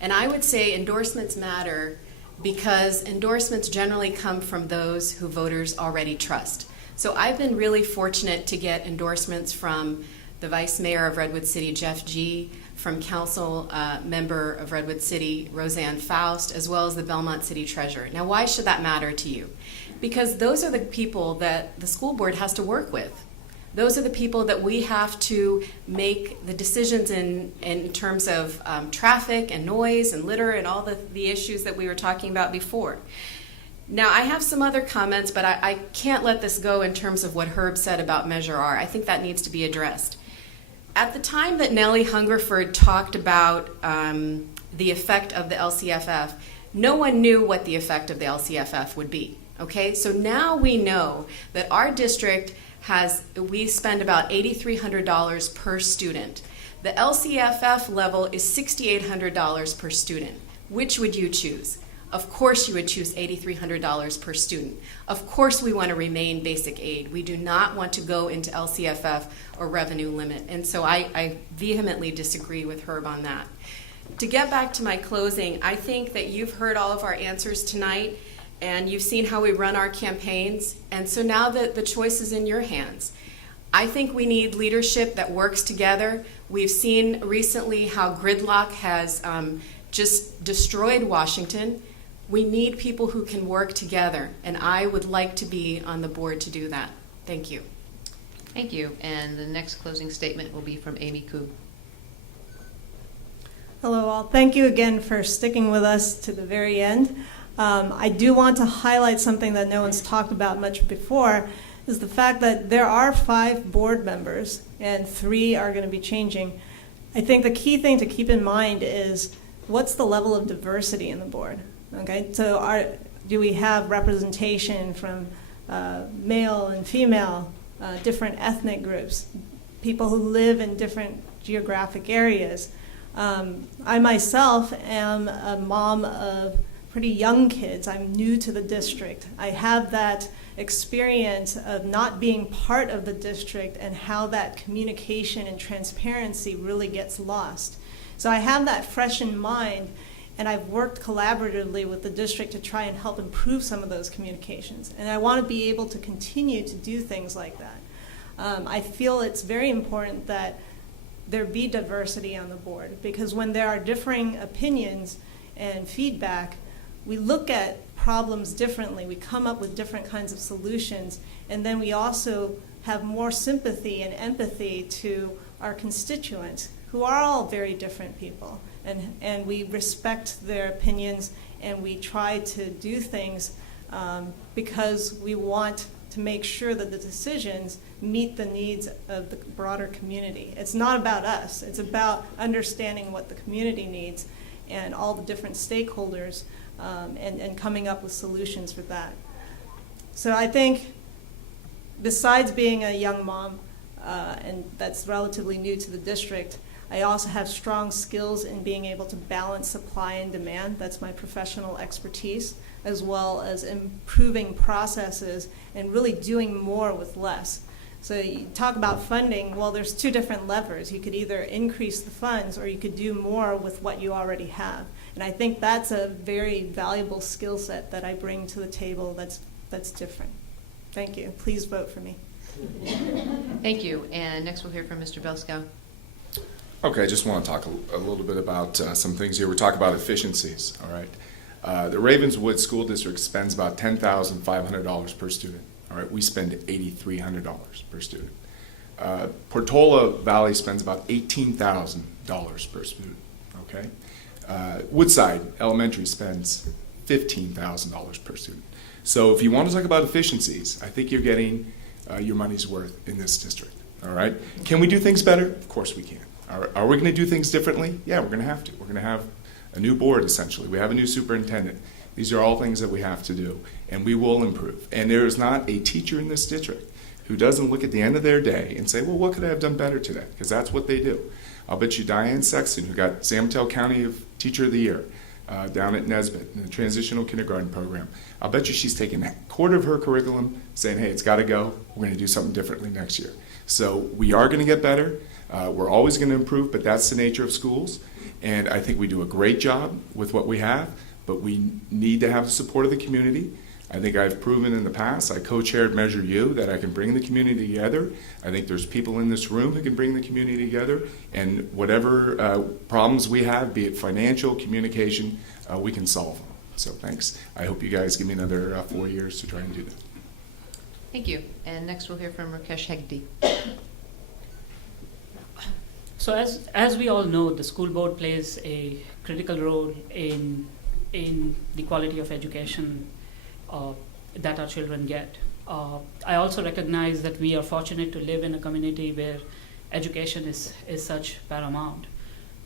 And I would say endorsements matter because endorsements generally come from those who voters already trust. So I've been really fortunate to get endorsements from the Vice Mayor of Redwood City, Jeff G., from Council Member of Redwood City, Roseanne Faust, as well as the Belmont City Treasurer. Now, why should that matter to you? Because those are the people that the school board has to work with. Those are the people that we have to make the decisions in terms of traffic and noise and litter and all the issues that we were talking about before. Now, I have some other comments, but I can't let this go in terms of what Herb said about Measure R. I think that needs to be addressed. At the time that Nellie Hungerford talked about the effect of the LCFF, no one knew what the effect of the LCFF would be. Okay, so now we know that our district we spend about $8,300 per student. The LCFF level is $6,800 per student. Which would you choose? Of course you would choose $8,300 per student. Of course we want to remain basic aid. We do not want to go into LCFF or revenue limit. And so I vehemently disagree with Herb on that. To get back to my closing, I think that you've heard all of our answers tonight and you've seen how we run our campaigns. And so now the choice is in your hands. I think we need leadership that works together. We've seen recently how gridlock has just destroyed Washington. We need people who can work together, and I would like to be on the board to do that. Thank you. Thank you. And the next closing statement will be from Amy Koo. Hello all. Thank you again for sticking with us to the very end. I do want to highlight something that no one's talked about much before, is the fact that there are 5 board members and 3 are going to be changing. I think the key thing to keep in mind is what's the level of diversity in the board? Okay, so do we have representation from male and female, different ethnic groups, people who live in different geographic areas? I myself am a mom of pretty young kids. I'm new to the district. I have that experience of not being part of the district and how that communication and transparency really gets lost. So I have that fresh in mind, and I've worked collaboratively with the district to try and help improve some of those communications. And I want to be able to continue to do things like that. I feel it's very important that there be diversity on the board, because when there are differing opinions and feedback, we look at problems differently. We come up with different kinds of solutions, and then we also have more sympathy and empathy to our constituents, who are all very different people. And we respect their opinions, and we try to do things because we want to make sure that the decisions meet the needs of the broader community. It's not about us. It's about understanding what the community needs and all the different stakeholders, and coming up with solutions for that. So I think besides being a young mom, and that's relatively new to the district, I also have strong skills in being able to balance supply and demand. That's my professional expertise, as well as improving processes and really doing more with less. So you talk about funding, well, there's 2 different levers. You could either increase the funds or you could do more with what you already have. And I think that's a very valuable skill set that I bring to the table that's different. Thank you. Please vote for me. Thank you. And next we'll hear from Mr. Belskow. Okay, I just want to talk a little bit about some things here. We're talking about efficiencies, all right? The Ravenswood School District spends about $10,500 per student, all right? We spend $8,300 per student. Portola Valley spends about $18,000 per student, okay? Woodside Elementary spends $15,000 per student. So if you want to talk about efficiencies, I think you're getting your money's worth in this district, all right? Can we do things better? Of course we can. Are we going to do things differently? Yeah, we're going to have to. We're going to have a new board, essentially. We have a new superintendent. These are all things that we have to do, and we will improve. And there is not a teacher in this district who doesn't look at the end of their day and say, well, what could I have done better today? Because that's what they do. I'll bet you Diane Sexton, who got San Mateo County Teacher of the Year down at Nesbitt in the transitional kindergarten program, I'll bet you she's taken a quarter of her curriculum saying, hey, it's got to go. We're going to do something differently next year. So we are going to get better. We're always going to improve, but that's the nature of schools. And I think we do a great job with what we have, but we need to have the support of the community. I think I've proven in the past, I co-chaired Measure U, that I can bring the community together. I think there's people in this room who can bring the community together. And whatever problems we have, be it financial, communication, we can solve them. So thanks. I hope you guys give me another 4 years to try and do that. Thank you. And next we'll hear from Rakesh Hegde. So as we all know, the school board plays a critical role in the quality of education that our children get. I also recognize that we are fortunate to live in a community where education is such paramount.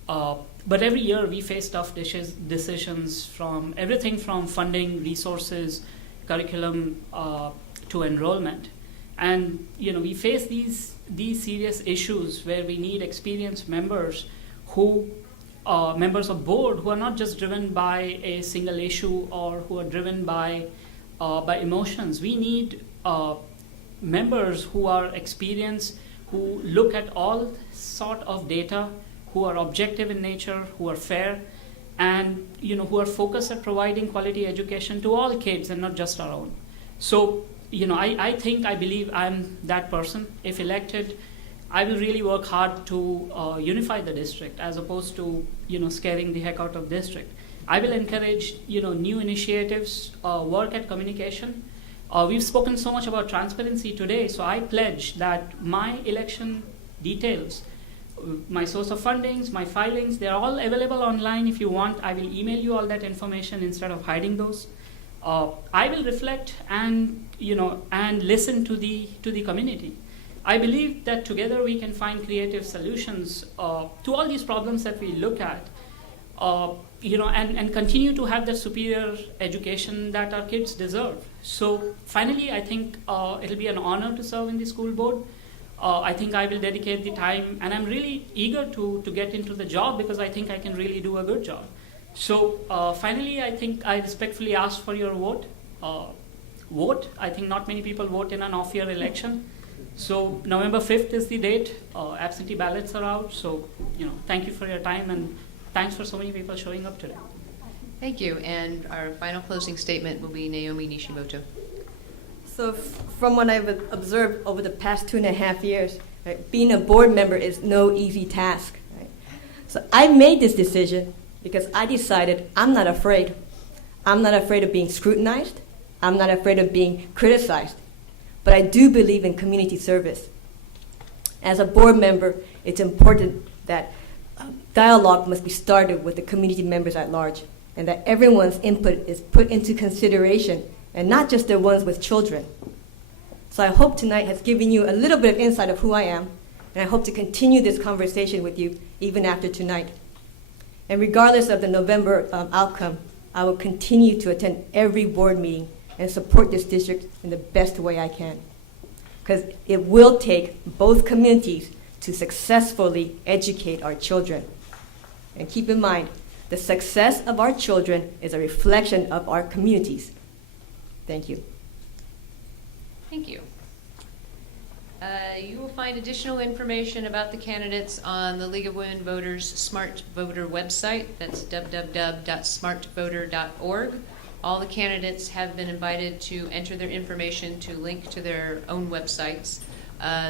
But every year we face tough decisions, from everything from funding, resources, curriculum, to enrollment. And we face these serious issues where we need experienced members who members of board who are not just driven by a single issue or who are driven by emotions. We need members who are experienced, who look at all sort of data, who are objective in nature, who are fair, and who are focused at providing quality education to all kids and not just our own. So I believe I'm that person. If elected, I will really work hard to unify the district as opposed to scaring the heck out of district. I will encourage new initiatives, work at communication. We've spoken so much about transparency today, so I pledge that my election details, my source of fundings, my filings, they're all available online. If you want, I will email you all that information instead of hiding those. I will reflect and listen to the community. I believe that together we can find creative solutions to all these problems that we look at, and continue to have the superior education that our kids deserve. So finally, I think it'll be an honor to serve in the school board. I think I will dedicate the time, and I'm really eager to get into the job because I think I can really do a good job. So finally, I think I respectfully ask for your vote. Vote. I think not many people vote in an off-year election. So November 5th is the date. Absentee ballots are out. So thank you for your time, and thanks for so many people showing up today. Thank you. And our final closing statement will be Naomi Nishimoto. So from what I've observed over the past 2.5 years, right, being a board member is no easy task. Right? So I made this decision because I decided I'm not afraid. I'm not afraid of being scrutinized. I'm not afraid of being criticized. But I do believe in community service. As a board member, it's important that dialogue must be started with the community members at large, and that everyone's input is put into consideration, and not just the ones with children. So I hope tonight has given you a little bit of insight of who I am, and I hope to continue this conversation with you even after tonight. And regardless of the November outcome, I will continue to attend every board meeting and support this district in the best way I can. Because it will take both communities to successfully educate our children. And keep in mind, the success of our children is a reflection of our communities. Thank you. Thank you. You will find additional information about the candidates on the League of Women Voters Smart Voter website. That's www.smartvoter.org. All the candidates have been invited to enter their information to link to their own websites.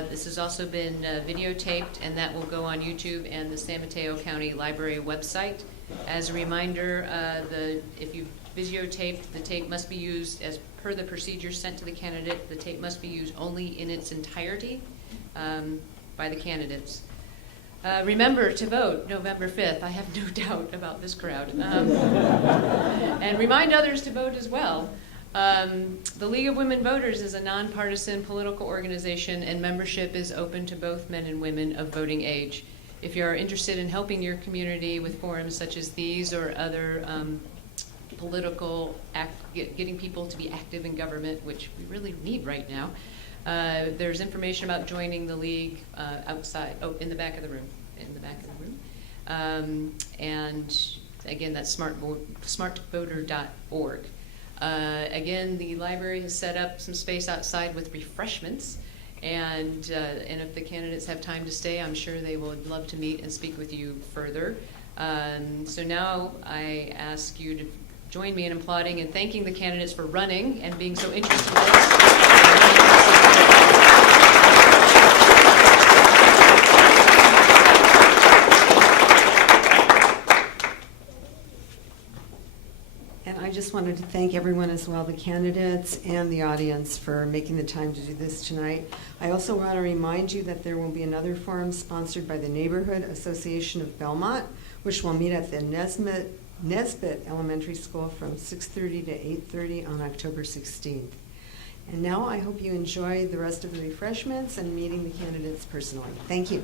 This has also been videotaped, and that will go on YouTube and the San Mateo County Library website. As a reminder, if you videotaped, the tape must be used as per the procedure sent to the candidate. The tape must be used only in its entirety by the candidates. Remember to vote November 5th. I have no doubt about this crowd. And remind others to vote as well. The League of Women Voters is a nonpartisan political organization, and membership is open to both men and women of voting age. If you are interested in helping your community with forums such as these or other getting people to be active in government, which we really need right now, there's information about joining the league outside, in the back of the room. And again, that's smartvoter.org. Again, the library has set up some space outside with refreshments, And if the candidates have time to stay, I'm sure they would love to meet and speak with you further. So now I ask you to join me in applauding and thanking the candidates for running and being so interested in this. And I just wanted to thank everyone as well, the candidates and the audience, for making the time to do this tonight. I also want to remind you that there will be another forum sponsored by the Neighborhood Association of Belmont, which will meet at the Nesbitt Elementary School from 6:30 to 8:30 on October 16th. And now I hope you enjoy the rest of the refreshments and meeting the candidates personally. Thank you.